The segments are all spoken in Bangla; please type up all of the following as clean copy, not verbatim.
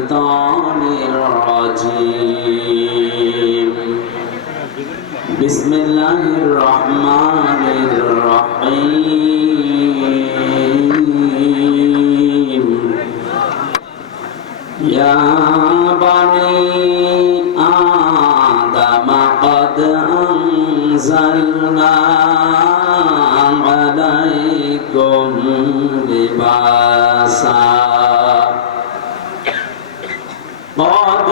الشيطان الرجيم بسم الله الرحمن الرحيم يا بني آدم قد أنزلنا عليكم لباسا قد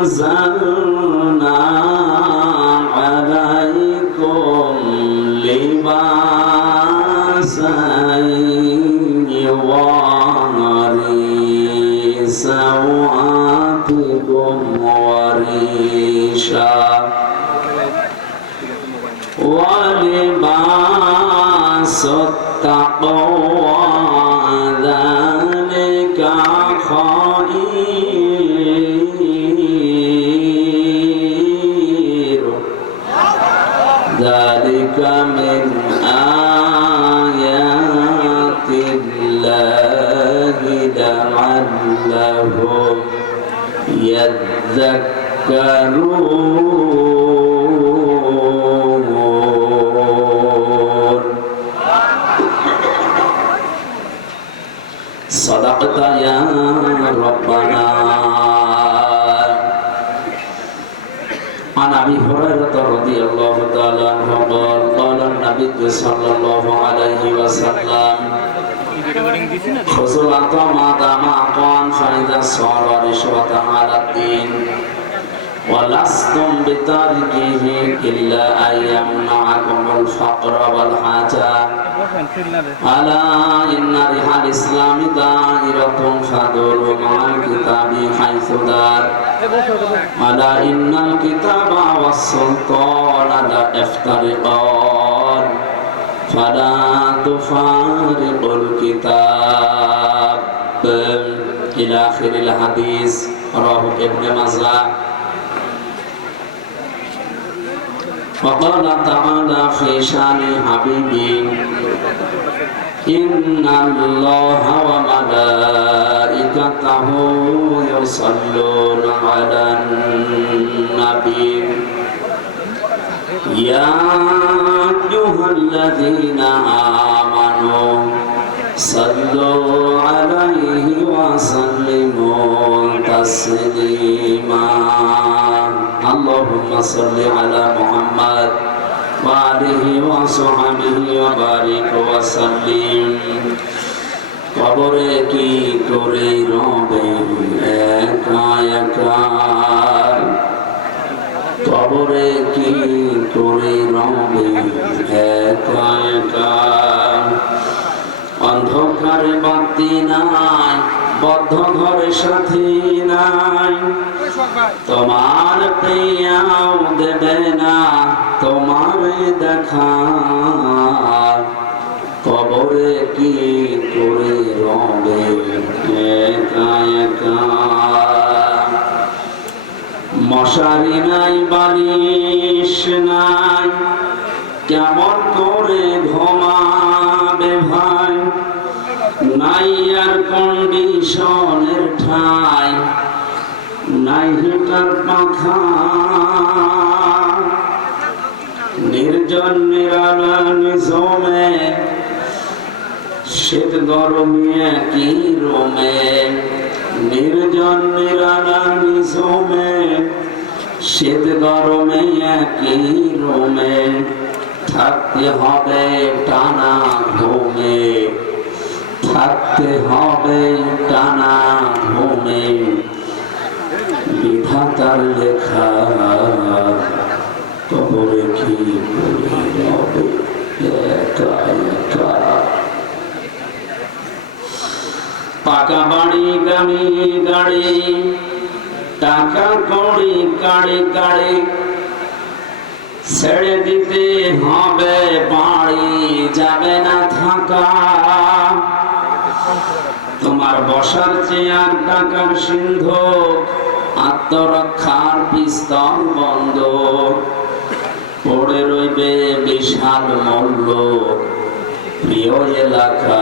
أنزلنا عليكم لباسا يواري سوآتكم وريشا ولباس التقوى ذلك خير ذلك من آيات الله لعلهم يذكرون صدقت يا ربنا عن أبي هريرة رضي الله تعالى عنه قال قال النبي صلى الله عليه وسلم خذوا العطاء ما قال فإذا صار رشوة على الدين ولستم بتاركه إلا أن يمنعكم الفقر والحاجة ألا إن ريح الإسلام دائرة فدوروا مع الكتاب حيث دار ألا إن الكتاب والسلطان لا يفترقان فلا تفارق الكتاب إلى آخر الحديث رواه ابن ماجه. وقال تعالى في شان حبيبي إن الله وملائكته يصلون على النبي يا أيها الذين آمنوا صلوا عليه وسلموا تسليما اللهم صل على محمد وآله وصحبه وبارك وسلم কবরে কি করে রবে একা একা কবরে কি করে রবে একা একা অন্ধকারে বাতি নাই বদ্ধ ঘরে সাথী নাই তোমার প্রিয়াও দেবে না তোমারে দেখা কবরে কি করে রবে একা একা মশারি নাই বালিশ নাই কেমন করে ঘুমাবে ভাই নাই এয়ার কন্ডিশনের ঠাই নাই হিটার পাখা নির্জন নিরালান জমে শীত গরমে একই রোমে নির্জন নিরালান জমে শীত গরমে একই রোমে থাকতে হবে টানা ঘুমে থাকতে হবে টানা ঘুমে বিধাতার লেখা কবরে কি করে রবে একা একা পাকা বাড়ি গাড়ি গাড়ি টাকা কড়ি কাড়ি কাড়ি ছেড়ে দিতে হবে বাড়ি যাবে না থাকা তোমার বসার চেয়ার টাকার সিন্ধু আত্মরক্ষার পিস্তল বন্ধ পড়ে রইবে বিশাল মূল্য প্রিয় এলাকা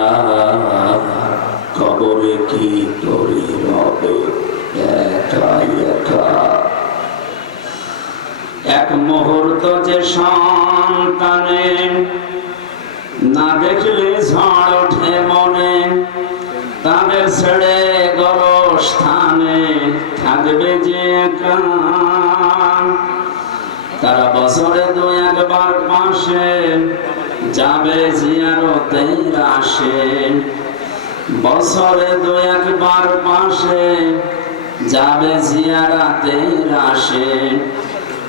কবরে কি করে রবে একা একা। এক মুহূর্ত যে সন্তানে না দেখলে ঝড় ওঠে মনে, তাদের ছেড়ে গরস্থানে থাকবে যে একা। তারা বছরে দু একবার পাশে যাবে জিয়ারতের আসে, বছরে দু একবার পাশে যাবে জিয়ারাতের আসে।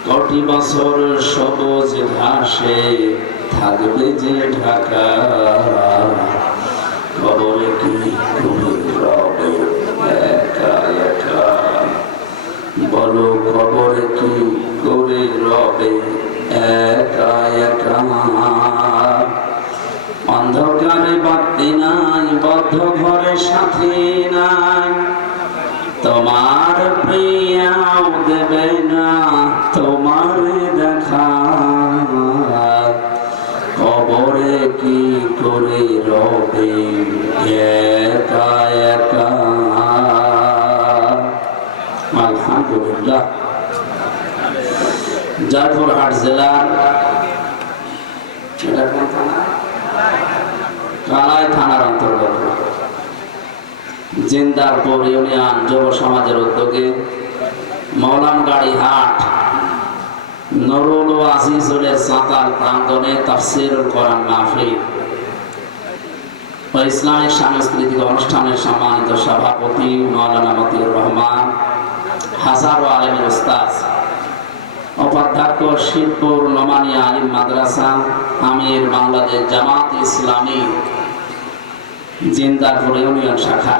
কোটি বছর সবুজ ঘাসে থাকবে যে ঢাকা। কবরে কি করে রবে একা একা। বলো কবরে কি করে রবে একা একা। অন্ধকারে বাতি নাই, বদ্ধ ঘরে সাথী নাই, তোমার প্রিয়াও দেবে না তোমার দেখা। কবরে কি করে রবে একা একা। আলহামদুলিল্লাহ। জয়পুরহাট জেলার কালাই থানার অন্তর্গত জিন্দারপুর ইউনিয়ন যুব সমাজের উদ্যোগে মৌলানগাড়ি হাট নুরুল আজিজুলের সাঁতার প্রাঙ্গণে তাফসীরুল কোরআন মাহফিল ও ইসলামিক সাংস্কৃতিক অনুষ্ঠানের সম্মানিত সভাপতি মাওলানা মতিউর রহমান, হাজারো আলেমের উস্তাদ, উপাধ্যক্ষ শিবপুর নোমানিয়া আলিম মাদ্রাসা, আমির বাংলাদেশ জামাত ইসলামী জিন্দারপুর ইউনিয়ন শাখা।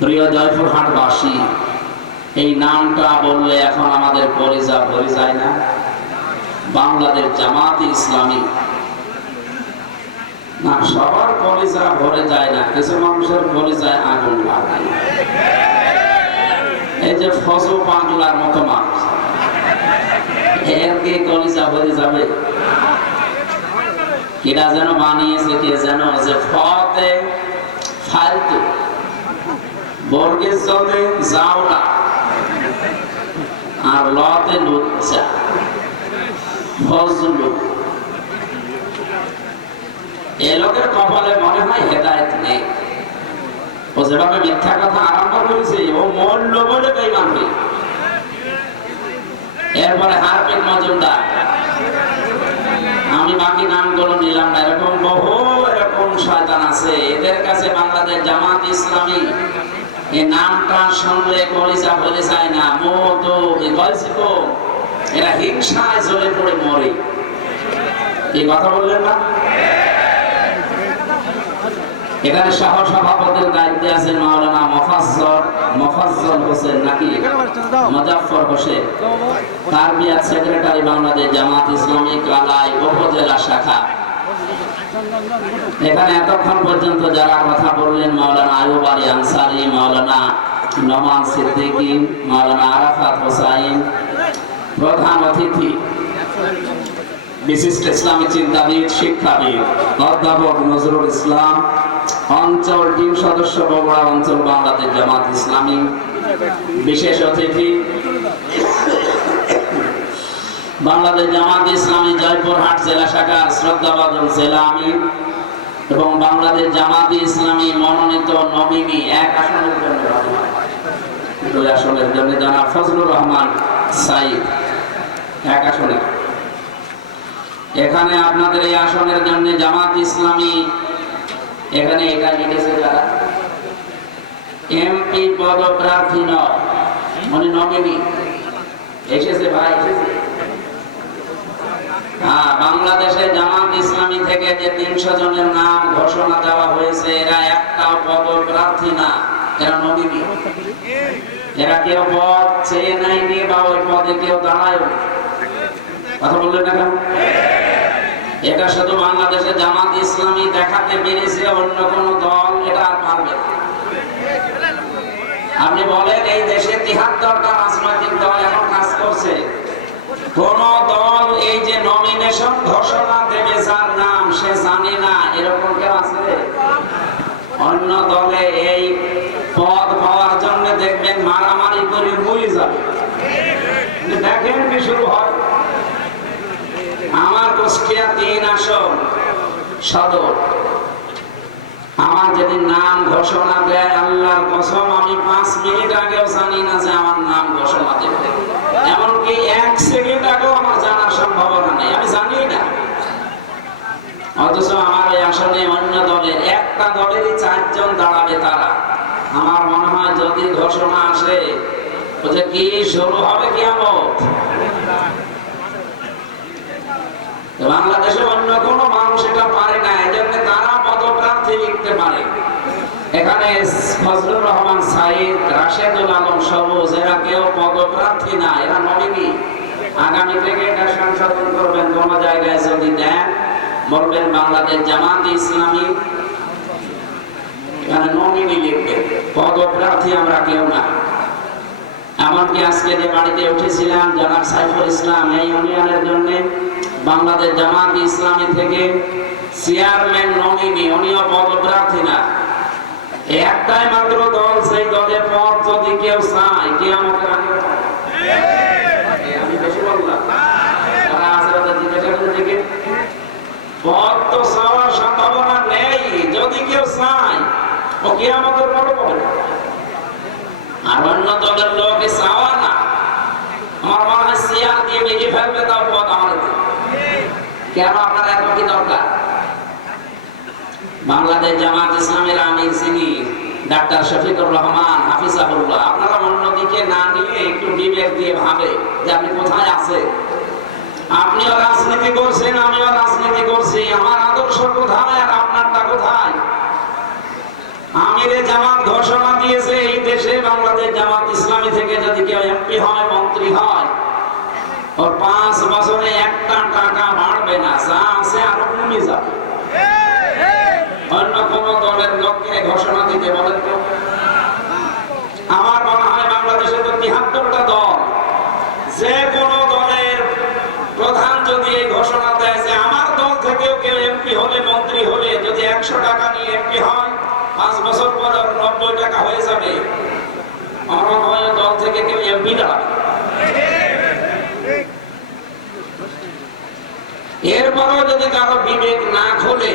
প্রিয় জয়পুরহাটবাসী, এই নামটা বললে এখন আমাদের কলিজা ভরে যায় না? বাংলাদেশ জামাত ইসলামী না, সবার কলিজা ভরে যায় না, কিছু মানুষের কলিজায় আগুন লাগে। এই যে ফজল পাগলার মতো মানুষ, এর কি কলিজা ভরে যাবে? এরা যেন বানিয়েছে কে যেন, যে ফতে ফালতু, বর্গের জতে জাওলা, আর লতে লুচ্চা, ফজলু। এ লোকের কপালে মনে হয় হেদায়েত নেই। ও যেভাবে মিথ্যা কথা আরম্ভ করেছে, ও মূল্য বলে বেঈমান হয়ে। এরপরে হারপিন মজুমদার, আমি বাকি নামগুলো নিলাম না, এরকম বহু এরকম শয়তান আছে। এদের কাছে বাংলাদেশ জামাত ইসলামী এই নামটা শুনলে কলিজা বলে যায় না, মতো এরা হিংসায় জ্বলে পড়ে মরে। এই কথা বললেন না? এখানে সহ সভাপতির দায়িত্বে আছেন মাওলানা মোফাজ্জল হোসেন নাকি মুজাফফর হোসেন, তারবিয়াত সেক্রেটারি বাংলাদেশ জামাত ইসলামী কালাই উপজেলা শাখা। এখানে এতক্ষণ পর্যন্ত যারা কথা বললেন, মাওলানা আয়ুব আলী আনসারী, মাওলানা নোমান সিদ্দিকী, মাওলানা আরাফাত হোসাইন, প্রধান অতিথি বিশিষ্ট ইসলামী চিন্তাবিদ, শিক্ষাবিদ অধ্যাপক নজরুল ইসলাম, অঞ্চল টিম সদস্য বগুড়া অঞ্চল বাংলাদেশ জামাত ইসলামী, বিশেষ অতিথি বাংলাদেশ জামাত ইসলামী জয়পুরহাট জেলা শাখার শ্রদ্ধাভাজন জেলা আমির এবং বাংলাদেশ জামাত ইসলামী মনোনীত নমিনি এক আসনের জন্য, দুই আসনের জন্য জনাব ফজলুর রহমান সাইদ এক আসনে। এখানে আপনাদের এই আসনের জন্য জামাত ইসলামী এখানে এটা লিখেছে যারা এমপি পদপ্রার্থী নয়, মানে নমিনি এসেছে ভাই, এসেছে। বাংলাদেশে জামাত ইসলামী থেকে যে 300 জনের নাম ঘোষণা দেওয়া হয়েছে, এরা একটাও পদপ্রার্থী না, এরা নমিনি। এরা কেউ পদ চেয়ে নেয়নি বা ওই পদে কেউ দাঁড়ায়। কথা বললেন না কেন? এটা শুধু বাংলাদেশে জামাত ইসলামী দেখাতে পেরেছে, অন্য কোন দল এটা আর পারবে না। আপনি বলেন এই দেশে 73টা রাজনৈতিক দল এখন কাজ করছে, কোন দল এই যে নমিনেশন ঘোষণা দেবে যার নাম সে জানে না, এরকম কেউ আছে? অন্য দলে এই পদ পাওয়ার জন্য দেখবেন মারামারি করে মরে যাবে। দেখেন কি শুরু হয়। আমার কুষ্টিয়া 3 আসন সদর, আমার যেদিন নাম ঘোষণা দেয় আল্লাহর কসম আমি 5 মিনিট আগেও জানি না যে আমার নাম ঘোষণা দেবে। এমনকি 1 সেকেন্ড আগেও আমার জানার সম্ভাবনা নেই, আমি জানি না। অথচ আমার এই আসনে অন্য দলের একটা দলেরই 4 জন দাঁড়াবে। তারা আমার মনে হয় যদি ঘোষণা আসে যে কি শুরু হবে কিয়ামত। বাংলাদেশে অন্য কোন মানুষ এটা পারে না, এজন্য তারা পদপ্রার্থী লিখতে পারে। এখানে ফজলুর রহমান সাইদ, রাশেদুল আলম সবুজ এরা কেউ পদপ্রার্থী না, এরা নমিনি। আগামী থেকে এটা সংশোধন করবেন, কোন জায়গায় যদি দেন বলবেন বাংলাদেশ জামাত ইসলামী, এখানে নমিনি লিখবে, পদপ্রার্থী আমরা কেউ না। এমনকি আজকে যে বাড়িতে উঠেছিলাম জনাব সাইফুল ইসলাম এই ইউনিয়নের জন্য বাংলাদেশ জামাত ইসলামী থেকে চেয়ারম্যান নমিনি, উনিও পদপ্রার্থী না। একটাই মাত্র দল, সেই দলে পদ যদি কেউ চায় কিয়ামতের আগে আমি বেশি বললাম তারা আশীর্বাদ জিজ্ঞাসা করে দেখে পদ তো চাওয়ার সম্ভাবনা নেই। যদি কেউ চায় ও কিয়ামতের পরে পাবে না। আর অন্য দলের লোকে চাওয়া না, আমার মনে হয় চেয়ার দিয়ে বেরিয়ে ফেলবে, তাও পদ আমাদের কেন? আপনার এত কি দরকার? বাংলাদেশ জামাত ইসলামের আমির যিনি ডাক্তার শফিকুর রহমান হাফিজাহুল্লাহ, আপনারা অন্যদিকে না নিয়ে একটু বিবেক দিয়ে ভাবে যে আপনি কোথায় আছেন। আপনিও রাজনীতি করছেন, আমিও রাজনীতি করছি, আমার আদর্শ কোথায় আর আপনারটা কোথায়? আমিরে জামাত ঘোষণা দিয়েছে এই দেশে বাংলাদেশ জামাত ইসলামী থেকে যদি কেউ এমপি হয়, মন্ত্রী হয়, ওর 5 বছরে একটা টাকা বাড়বে না, যা আছে আরো কমে যাবে। অন্য কোন দলের লোককে ঘোষণা দিতে বলেন তো? আমার মনে হয় বাংলাদেশে তো 73টা দল, যে কোন দলের প্রধান যদি এই ঘোষণা দেয় যে আমার দল থেকেও কেউ এমপি হলে, মন্ত্রী হলে যদি 100 টাকা নিয়ে এমপি হয়, 5 বছর পর 90 টাকা হয়ে যাবে, আমার মনে হয় দল থেকে কেউ এমপি দাঁড়াবে। এরপরেও যদি কারো বিবেক না খোলে,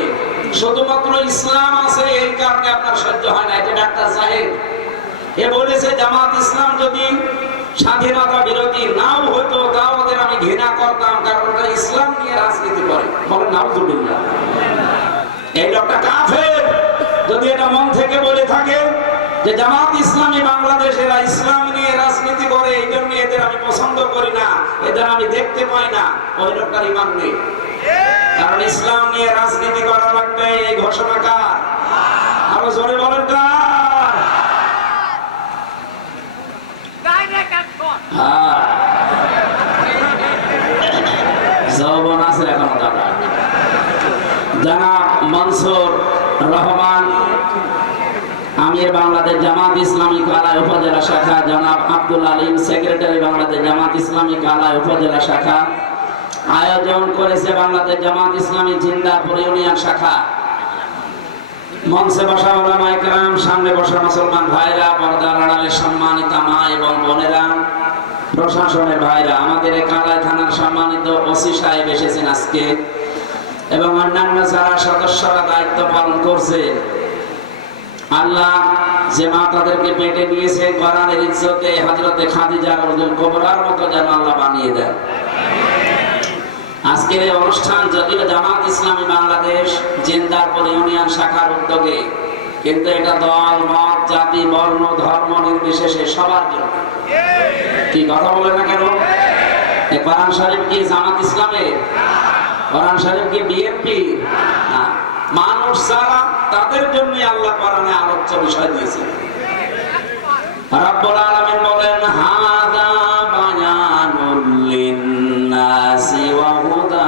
শুধুমাত্র ইসলাম আছে এই কারণে আপনার সহ্য হয় না। এটা ডাক্তার সাহেব এ বলেছে জামাত ইসলাম যদি স্বাধীনতা বিরোধী নাও হতো তাও ওদের আমি ঘৃণা করতাম, কারণ ওরা ইসলাম নিয়ে রাজনীতি করে। বলেন নাউজুবিল্লাহ। এই লোকটা কাফের যদি এটা মন থেকে বলে থাকে যে জামাত ইসলামী বাংলাদেশেরা ইসলাম নিয়ে রাজনীতি করে, এই জন্য এদের আমি পছন্দ করি না, এদের আমি দেখতে পাই না, ওই লোকটার ঈমান নেই। কারণ ইসলাম নিয়ে রাজনীতি করা লাগবে এই ঘোষণা কার? আরো জোরে বলেন কার? যৌবন আছে এখন দাদা। জনাব মনসুর রহমান আমির বাংলাদেশ জামাত ইসলামী কালাই উপজেলা শাখা, জনাব আব্দুল আলিম সেক্রেটারি বাংলাদেশ জামাত ইসলামী কালাই উপজেলা শাখা, আয়োজন করেছে বাংলাদেশ জামাত ইসলামী জিন্দাপুর ইউনিয়ন শাখা। মঞ্চে বসা ওলামায়ে কেরাম, সামনে বসা মুসলমান ভাইরা, পর্দার আড়ালে সম্মানিত মা এবং বোনেরা, প্রশাসনের ভাইরা, আমাদের এই কালাই থানার সম্মানিত ওসি সাহেব এসেছেন আজকে এবং অন্যান্য যারা সদস্যরা দায়িত্ব পালন করছে। আল্লাহ যে মা তাদেরকে পেটে নিয়েছে কোরআনের ইজ্জতে হযরতে খাদিজা রাদিয়াল্লাহু কুবরার মতো যেন আল্লাহ বানিয়ে দেন। আজকের এই অনুষ্ঠান যদিও জামাত ইসলামী বাংলাদেশ জিন্দাপুর ইউনিয়ন শাখার উদ্যোগে, কিন্তু এটা দল মত জাতি বর্ণ ধর্ম নির্বিশেষে সবার জন্য। কি কথা বলে না কেন? এই কোরআন শরীফ কি জামাত ইসলামের? কোরআন শরীফ কি বিএনপি? না, মানুষ যারা তাদের জন্য আল্লাহ কোরআনে আলোচ্য বিষয় দিয়েছেন। রব্বুল আলামিন বলেন হাদা বায়ানুল লিন্নাসি ওয়া হুদা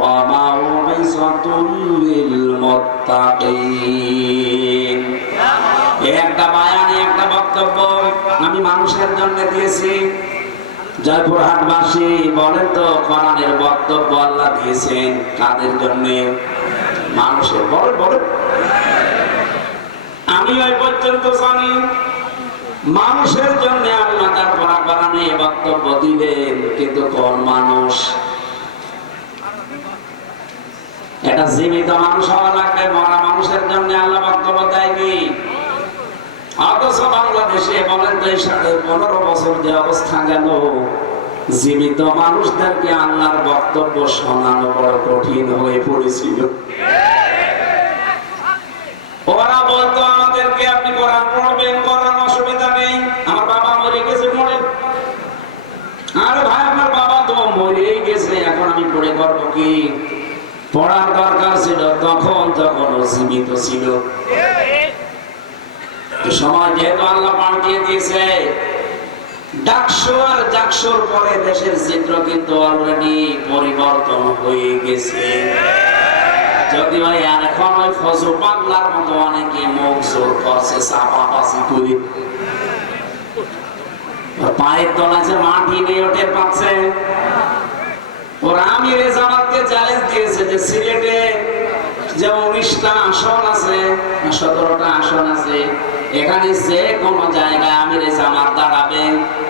ওয়া মাউইযাতুল লিল মুত্তাকিন। একটা বায়ান, একটা বক্তব্য আমি মানুষের জন্য দিয়েছি। জয়পুরহাটবাসী বলেন তো কোরআনের বক্তব্য আল্লাহ দিয়েছেন কাদের জন্য? মানুষের। বলেন বলেন। আমি ওই পর্যন্ত জানি মানুষের জন্য আল্লাহ তার পরাক বানানে বক্তব্য দিলেন, কিন্তু কোন মানুষ? এটা জীবিত মানুষ হওয়া লাগবে, মরা মানুষের জন্য আল্লাহ বক্তব্য দেয়নি। অথচ বাংলাদেশে বলেন তো 15.5 বছর যে অবস্থা গেল, জীবিত মানুষদেরকে আল্লাহর বক্তব্য শোনানো বড় কঠিন হয়ে পড়েছিল। ওরা বলতো আমাদেরকে আপনি কোরআন পড়বেন, কোরআন অসুবিধা নেই, আমার বাবা মরে গেছে মরে। আরে ভাই আপনার বাবা তো মরেই গেছে, এখন আমি পড়ে করবো কি? পড়ার দরকার ছিল তখন যখন ও জীবিত ছিল। সময় যেহেতু আল্লাহ পাঠিয়ে দিয়েছে, ডাকসু আর জাকসুর পরে দেশের চিত্র কিন্তু অলরেডি পরিবর্তন হয়ে গেছে। যদি ভাই আর এখন ওই ফজু পাগলার মতো অনেকে মুখ জোর করছে, চাপাবাজি করে পায়ের তলায় মাটি নিয়ে ওঠে পাচ্ছে। ওরা আমিরে জামাতকে চ্যালেঞ্জ দিয়েছে যে সিলেটে যে 19টা আসন আছে, 17টা আসন আছে, এখানে যে কোন জায়গায় আমিরে জামাত দাঁড়াবে,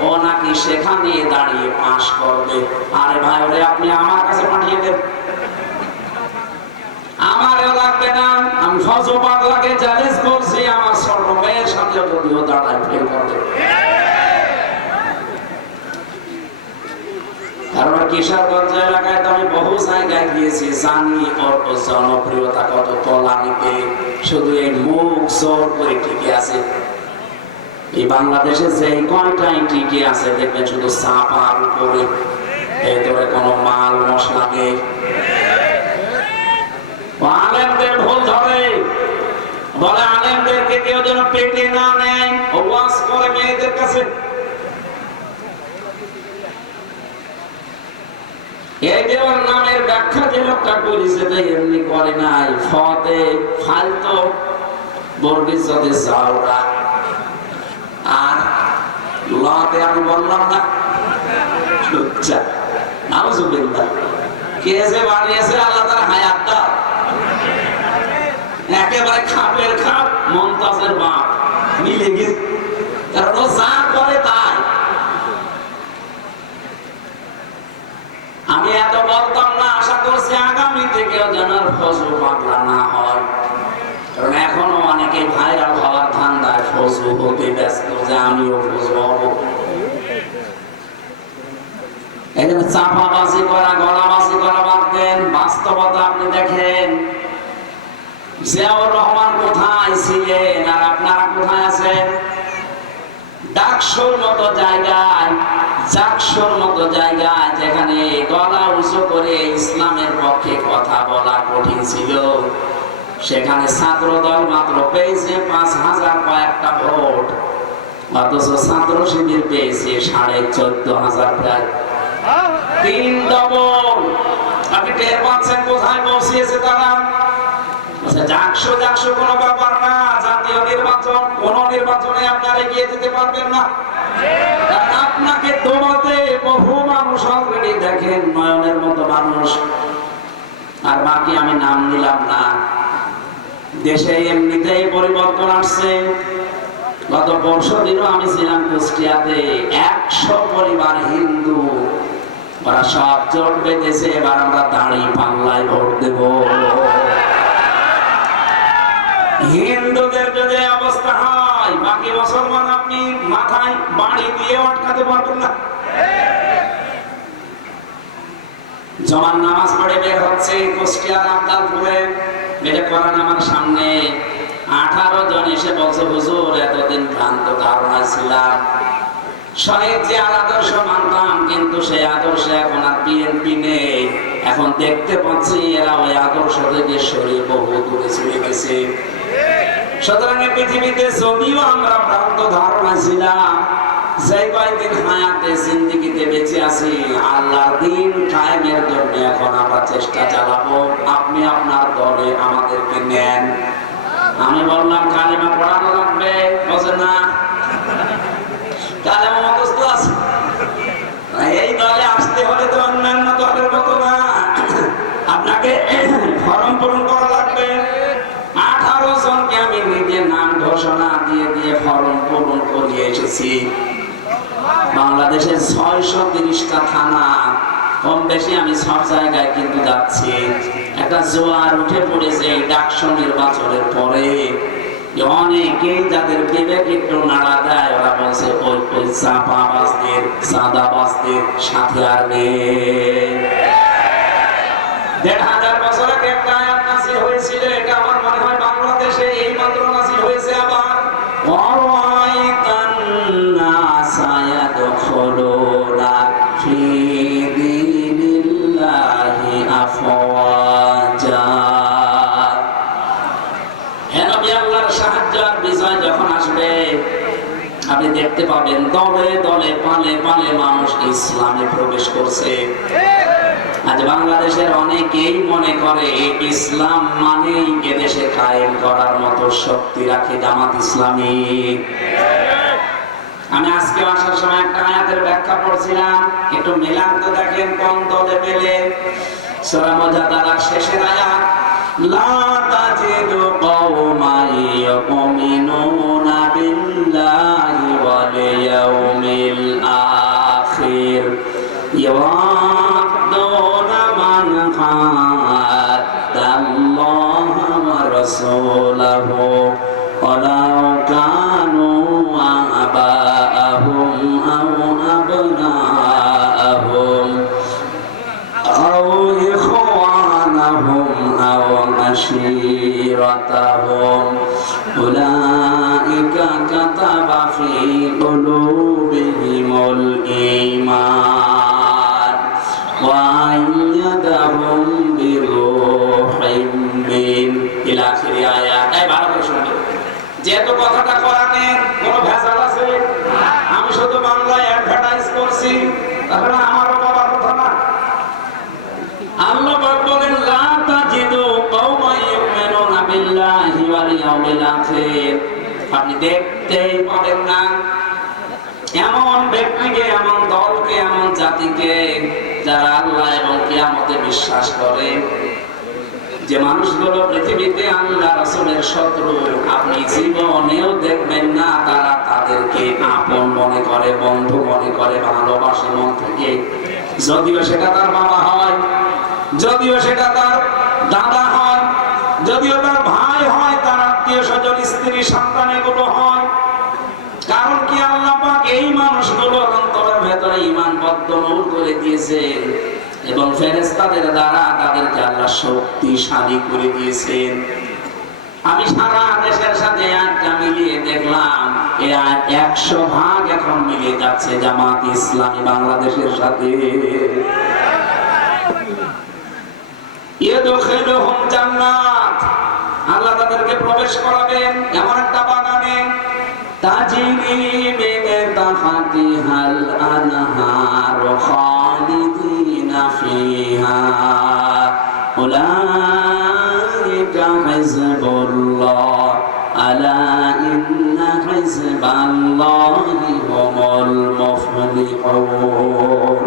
ও নাকি সেখানে দাঁড়িয়ে পাশ করবে। আরে ভাই ওরে আপনি আমার কাছে পাঠিয়ে দেন, আমারও লাগবে না। আমি ফজল পাগলাকে চ্যালেঞ্জ করছি, আমার ছোট মেয়ের সাথে যদিও দাঁড়ায় ফেল করবে। কারণ কিশোরগঞ্জ এলাকায় তো আমি বহু জায়গায় গিয়েছি, জানি ওর জনপ্রিয়তা কত তলানিতে। শুধু এই মুখ জোর করে টিকে আছে। এই বাংলাদেশে যে কয়টাই টিকে আছে দেখবেন শুধু চাপার উপরে, ভেতরে কোনো মাল মশলা নেই। আলেমদের ভুল ধরে, বলে আলেমদেরকে কেউ যেন পেটে না নেয়, ওয়াজ করে মেয়েদের কাছে। এই যে ওর নামের ব্যাখ্যা যে লোকটা করেছে তাই এমনি করে নাই, ফতে ফালতো বর্গিজতে যাওরা, আর লতে আমি বললাম না লজ্জা। নাউজুবিল্লাহ, কে যে বানিয়েছে আল্লাহ তার হায়াত দাও। একেবারে খাপের খাপ, মমতাজের বাপ মিলে গেছে, কারণ ও যা করে তাই। আমি এত বলতাম না, আশা করছি আগামীতে কেউ যেন ফজল পাগলা না হয়, কারণ এখনো অনেকে ভাইরাল হওয়ার ধান্দায় ফজল হতে ব্যস্ত যে আমিও ফজল হব। এই জন্য চাপাবাজি করা, গলাবাজি করা বাদ দেন। বাস্তবতা আপনি দেখেন, জিয়াউর রহমান কোথায় ছিলেন আর আপনারা কোথায় আছেন? ডাকসুর মতো জায়গায়, জাকসুর মতো জায়গায়, যেখানে গলা উঁচু করে ইসলামের পক্ষে কথা বলা কঠিন ছিল, সেখানে ছাত্র দল মাত্র পেয়েছে 5,000 কয়েকটা ভোট, অথচ ছাত্র শিবির পেয়েছে 14,500 প্রায়, 3 ডবল। আপনি টের পাচ্ছেন কোথায় পৌঁছিয়েছে তারা? জাকসু জাকসু কোনো ব্যাপার না, জাতীয় নির্বাচন, কোন নির্বাচনে আপনারা এগিয়ে যেতে পারবেন না। আপনাকে দৌড়াতে বহু মানুষ অলরেডি দেখেন, নয়নের মতো মানুষ, আর বাকি আমি নাম নিলাম না। দেশে এমনিতেই পরিবর্তন আসছে। গত পরশু দিনও আমি ছিলাম কুষ্টিয়াতে, 100 পরিবার হিন্দু, ওরা সব জোট বেঁধেছে, এবার আমরা দাঁড়ি পাল্লায় ভোট দেব। হিন্দুদের যদি অবস্থা হয়, বাকি মুসলমান আপনি মাথায় বাড়ি দিয়ে আটকাতে পারবেন না। জমান নামাজ পড়ে বের হচ্ছে কুষ্টিয়ার আবদালপুরে, বের করেন আমার সামনে 18 জন এসে বলছে, হুজুর এতদিন ভ্রান্ত ধারণা ছিলাম, শহীদ জিয়ার আদর্শ মানতাম, কিন্তু সেই আদর্শে এখন আর বিএনপি নেই। এখন দেখতে পাচ্ছি এরা ওই আদর্শ থেকে সরিয়ে বহু দূরে চলে গেছে। সুতরাং পৃথিবীতে যদিও আমরা ভ্রান্ত ধারণা ছিলাম, যে কয়েকদিন হায়াতে জিন্দেগিতে বেঁচে আছি, আল্লাহর দিন কায়েমের জন্য এখন আমরা চেষ্টা চালাবো। আপনি আপনার দলে আমাদেরকে নেন। আমি বললাম কালেমা পড়ানো লাগবে, বলছে না কালেমা মুখস্থ আছে। এই দলে আসতে হলে তো অন্যান্য দলের মতো না, আপনাকে ফর্ম পূরণ করা লাগবে। 18 জনকে আমি নিজে নাম ঘোষণা ফরম পূরণ করিয়ে এসেছি। বাংলাদেশের 630টা থানা, কম বেশি আমি সব জায়গায় কিন্তু যাচ্ছি। একটা জোয়ার উঠে পড়েছে ডাকসু নির্বাচনের পরে, অনেকেই যাদের বিবেক একটু নাড়া দেয় ওরা বলছে ওই চাপাবাজদের সাদাবাজদের সাথে আর নেই। ১,৫০০ বছর আগে একটা আয়াত নাযিল হয়েছিল, এটা আমার মনে হয় বাংলাদেশে এই মাত্র নাযিল হয়েছে। আবার ওয়ারাইতান নাসা ইয়াদখুলুনা ফি দীনিল্লাহি আফওয়াজা। হে নবী, আল্লাহর সাহায্য আর বিজয় যখন আসবে আপনি দেখতে পাবেন দলে দলে পালে পালে মানুষ ইসলামে প্রবেশ করছে। আজ বাংলাদেশের অনেকেই মনে করে ইসলাম মানেই এদেশে কায়েম করার মতো শক্তি রাখে জামাত ইসলামী। আমি আজকে আসার সময় একটা আয়াতের ব্যাখ্যা পড়ছিলাম, একটু মিলান তো দেখেন কোন দলে পেলে। সূরা মুজাদালার শেষের আয়াত, লা তাজিদু কওমান ইউমিনুনা বিল্লাহি ওয়াল ইয়াউমিল আখির ইয়াওয়াদুনা মান হাদাল্লাহা ওয়া রাসূলাহু ওয়ালাউ কানু আবাআহুম আও আবনাআহুম আও ইখওয়ানাহুম আও আশীরাতাহুম উলাইকা কাতাবা ফি কুলুবিহিমুল ঈমান ওয়া আইয়াদাহুম বিরূহিম মিন ইলা আখির আয়াত। এই ভালো করে শুনবেন, যেহেতু কথাটা কোরআনের কোনো ভেজাল আছে, আমি শুধু বাংলায় অ্যাডভার্টাইজ করছি, তাহলে আমারও বাবার কথা না। আল্লাহ পাক বলেন, লা তাজিদু কওমান ইউমিনুনা বিল্লাহি ওয়াল ইয়াউমিল আখির। আপনি দেখতেই পাবেন না এমন ব্যক্তিকে, এমন দলকে, এমন জাতিকে যারা আল্লাহ এবং কিয়ামতে বিশ্বাস করে, যে মানুষগুলো পৃথিবীতে আল্লাহ রাসূলের শত্রু, আপনি জীবনেও দেখবেন না তারা তাদেরকে আপন মনে করে, বন্ধু মনে করে, ভালোবাসে মন থেকে। যদিও সেটা তার বাবা হয়, যদিও সেটা তার দাদা হয়, যদিও তার ভাই হয়, তার আত্মীয় স্বজন, স্ত্রী, সন্তান এগুলো হয়। কারণ কি, আল্লাহ পাক এই মানুষগুলোর অন্তরের ভেতরে ঈমান বদ্ধমূল করে দিয়েছে এবং ফেরেশতাদের দ্বারা তাদেরকে আল্লাহ শক্তিশালী করে দিয়েছেন। আমি সারা দেশের সাথে আয়াতটা মিলিয়ে দেখলাম, এই আয়াত 100 ভাগ এখন মিলিয়ে যাচ্ছে জামাত ইসলামী বাংলাদেশের সাথে। ইয়াদখুলুহুম জান্নাত, আল্লাহ তাদেরকে প্রবেশ করাবেন এমন একটা বাগানে, তাজরি মিন তাহতিহাল আনহার খালিদিনা ফিহা উলাইকা হিজবুল্লাহ আলা ইন্না হিজবাল্লাহি হুমুল মুফলিহুন।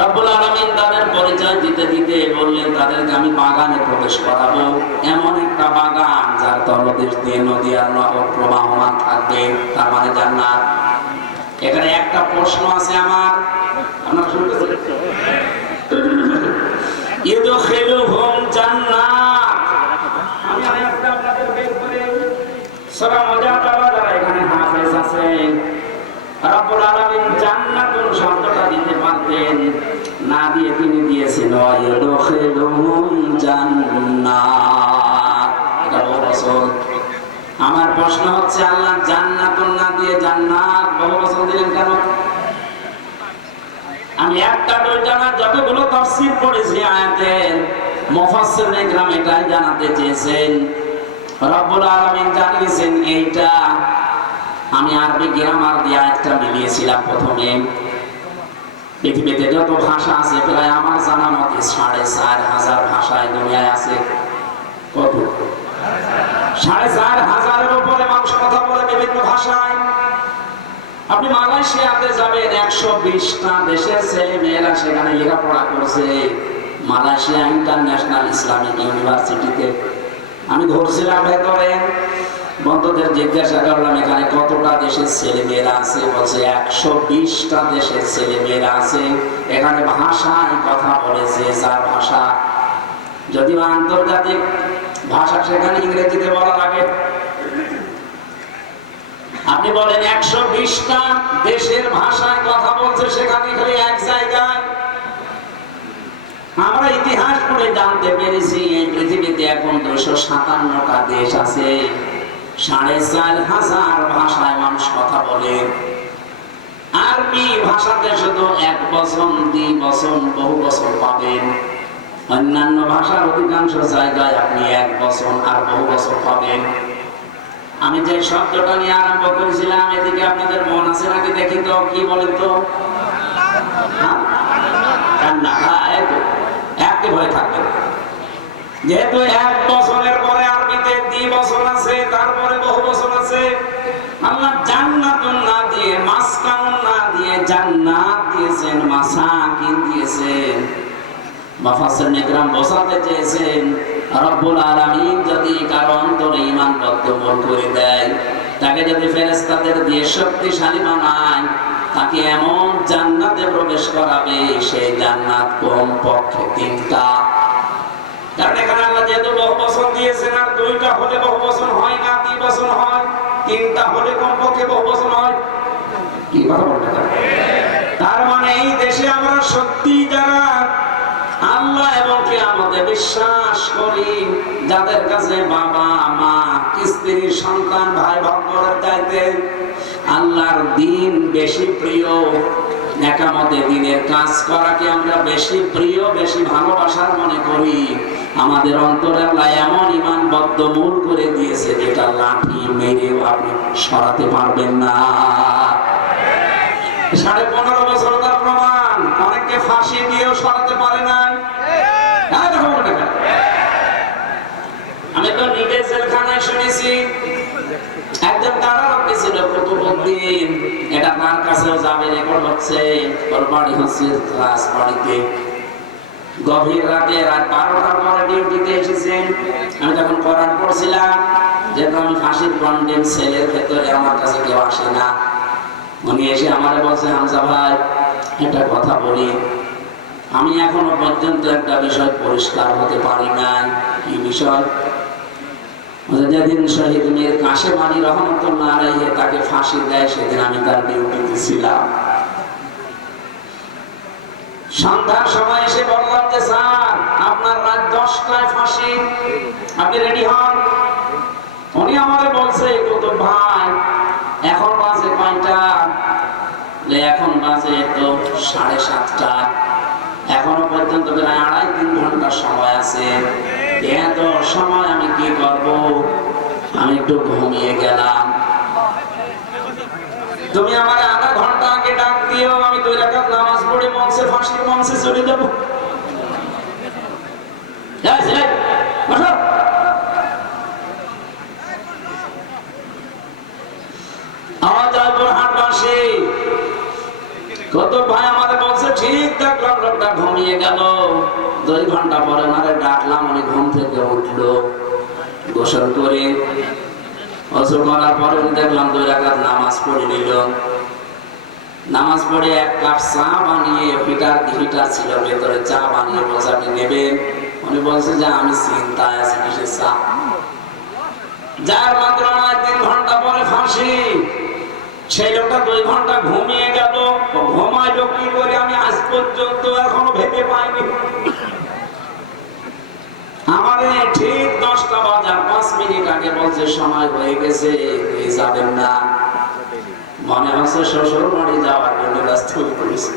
রব্বুল আলামিন তাদের পরিচয় দিতে দিতে বললেন, তাদেরকে আমি বাগানে প্রবেশ করাবো, এমন একটা বাগান যার তলদেশ দিয়ে নদী আর নহর প্রবাহমান থাকবে, তার মানে জান্নাত। এখানে একটা প্রশ্ন আছে আমার, আপনারা শুনতেছেন? ইদখিলুহুম জান্নাত, আমি আয়াতটা আপনাদের বের করে সূরা মুজাদালা, যারা এখানে হাফেজ আছেন, রব্বুল আলামিন জান্নাতুল শব্দটা দিতে পারতেন, না দিয়ে তিনি দিয়েছেন ওয়াইদখিলুহুম জান্নাত। এটা বহু বছর। আমার প্রশ্ন হচ্ছে, আল্লাহ জান্নাতুল না দিয়ে জান্নাত বহু বছর দিলেন কেন? আমি একটা দুইটা না, যতগুলো তাফসীর পড়েছি আয়াতের, মুফাসসিরুল ইকরাম এটাই জানাতে চেয়েছেন। রব্বুল আলামিন জানিয়েছেন এইটা। আমি আরবি গ্রামার দিয়ে আয়াতটা মিলিয়েছিলাম প্রথমে। পৃথিবীতে যত ভাষা আছে প্রায় আমার জানা মতে ৪,৫০০ ভাষায় দুনিয়ায় আছে। কত? ৪,৫০০-এর উপরে মানুষ কথা বলে বিভিন্ন ভাষায়। আপনি মালয়েশিয়াতে যাবেন, ১২০টা দেশের ছেলে মেয়েরা সেখানে লেখাপড়া করছে, মালয়েশিয়া ইন্টারন্যাশনাল ইসলামিক ইউনিভার্সিটিতে। আমি ধরছিলাম ভেতরে বন্ধুদের জিজ্ঞাসা করলাম এখানে কতটা দেশের ছেলে মেয়েরা আছে, বলছে 120টা দেশের ছেলে মেয়েরা আছে। এখানে ভাষায় কথা বলেছে, যার ভাষা যদিও আন্তর্জাতিক ভাষা, সেখানে ইংরেজিতে বলা লাগে। আপনি বলেন 120টা দেশের ভাষায় কথা বলছে, সেখানে খালি এক জায়গায়। আমরা ইতিহাস পড়ে জানতে পেরেছি এই পৃথিবীতে এখন 257টা দেশ আছে, 4,500 ভাষায় মানুষ কথা বলে। আরবি ভাষাতে শুধু 1 বছর 2 বছর বহু বছর পাবেন। অন্যান্য ভাষার অধিকাংশ জায়গায় আপনি 1 বছর আর বহু বছর পাবেন। আমি যে শব্দটা নিয়ে আরম্ভ করেছিলাম, এদিকে আপনাদের মন আছে নাকি দেখি তো, কি বলেন তো? কান্না। একটি ভয় থাকবে, যেহেতু 1 বছরের পরে আরবিতে 2 বছর আছে, তারপরে বহু বছর আছে। আল্লাহ জান্নাতুন না দিয়ে, মাসকানুন না দিয়ে জান্নাত দিয়েছেন, মাসাকিন দিয়েছেন। মুফাসসির নেকরাম বোঝাতে চেয়েছেন রব্বুল আলামিন যদি কারো অন্তরে ঈমান বদ্ধমূল করে দেয়, তাকে যদি ফেরেশতাদের দিয়ে শক্তিশালী বানায়, তাকে এমন জান্নাতে প্রবেশ করাবে, সেই জান্নাত কমপক্ষে 3টা। কারণ এখানে আল্লাহ যেহেতু বহু বছর দিয়েছেন, আর 2টা হলে বহু বছর হয় না, 2 বছর হয়, 3টা হলে কমপক্ষে বহু বছর হয়। কি কথা বলতে পারে? তার মানে এই দেশে আমরা সত্যি যারা আল্লাহ এবং কিয়ামতে বিশ্বাস করি, যাদের কাছে বাবা মা স্ত্রী সন্তান ভাই ভক্তদের চাইতে আল্লাহর দিন বেশি প্রিয়, নেকামতে দিনের কাজ করাকে আমরা বেশি প্রিয়, বেশি ভালোবাসার মনে করি, আমাদের অন্তরে আল্লাহ এমন ঈমান বদ্ধমূল করে দিয়েছে যেটা লাঠি মেরেও আপনি সরাতে পারবেন না। 15.5 বছর তার প্রমাণ, অনেককে ফাঁসি দিয়েও সরাতে পারে না। আমি তো নিজে জেলখানায় শুনেছি, একজন কারারক্ষী ছিল কুতুবউদ্দিন, এটা তার কাছেও যাবে, রেকর্ড হচ্ছে। ওর বাড়ি হচ্ছে রাজবাড়িতে। গভীর রাতে রাত 12টার পরে ডিউটিতে এসেছেন। আমি তখন কোরআন পড়ছিলাম, যেহেতু আমি ফাঁসির কন্ডেম সেলের ভেতরে, আমার কাছে কেউ আসে না। উনি এসে আমারে বলছে, হামজা ভাই একটা কথা বলি, আমি এখনো পর্যন্ত একটা বিষয় পরিষ্কার হতে পারি নাই। কি বিষয়? যেদিন শহীদ মীর কাশেম আলী রহমাতুল্লাহ আলাইহি তাকে ফাঁসি দেয়, সেদিন আমি তার ডিউটিতে ছিলাম। সন্ধ্যার সময় এসে বললাম যে স্যার, আপনার রাত 10টায় ফাঁসি, আপনি রেডি হন। উনি আমারে বলছে, কুতুব ভাই এখন বাজে কয়টা? এখন বাজে তো 7:30টা, এখনো পর্যন্ত প্রায় 2.5-3 ঘন্টা সময় আছে। এত সময় আমি কি করব? আমি একটু ঘুমিয়ে গেলাম। তুমি আমার আধা ঘন্টা আগে ডাক দিও, আমি 2 রাকাত নামাজ পড়ে ফাঁসির মঞ্চে চলে যাব। আমার জয়পুর হাটবাসী কত ভাই আমাদের বলছে, ঠিক দেখলাম লোকটা ঘুমিয়ে গেল। 2 ঘন্টা পরে মারে ডাকলাম, উনি ঘুম থেকে উঠলো, গোসল করে ওযু করার পরে দেখলাম 2 রাকাত নামাজ পড়ে নিল। নামাজ পড়ে 1 কাপ চা বানিয়ে, হিটার ছিল ভেতরে, চা বানিয়ে বলছে আপনি নেবেন? উনি বলছে যে আমি চিন্তায় আছি, কিসের চা? যার মাত্র 3 ঘন্টা পরে ফাঁসি, সেই লোকটা 2 ঘন্টা ঘুমিয়ে গেল। ঘুমাইলো কি করে আমি আজ পর্যন্ত এখনো ভেবে পাইনি। আমাদের ঠিক 10টা বাজার 5 মিনিট আগে বলছে সময় হয়ে গেছে, যাবেন না। মনে হচ্ছে শ্বশুর বাড়ি যাওয়ার জন্য ব্যস্ত হয়ে পড়েছে।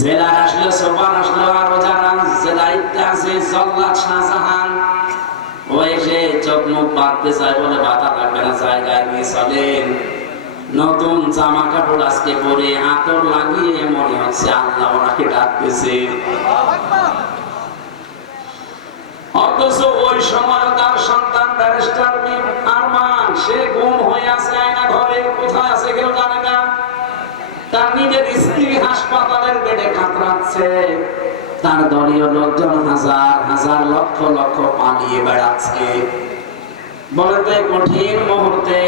জেলার আসলে, সোপার আসলে, আরো যারা জেলাইতে আছে, জল্লাদ শাহজাহান, ও এসে চোখ মুখ বাঁধতে চায়, বলে বাধা লাগবে না, জায়গায় নিয়ে চলেন। নতুন জামা কাপড় আজকে পরে আতর লাগিয়ে মনে হচ্ছে আল্লাহ ওনাকে ডাকতেছে। অথচ ওই সময় তার সন্তান ব্যারিস্টার আরমান, সে গুম হয়ে আছে আয়না ঘরে, কোথায় আছে কেউ জানে না। তার নিজের স্ত্রী হাসপাতালের বেডে কাতরাচ্ছে, তার দলীয় লোকজন হাজার হাজার লক্ষ লক্ষ পালিয়ে বেড়াচ্ছে। বলে তো কঠিন মুহূর্তে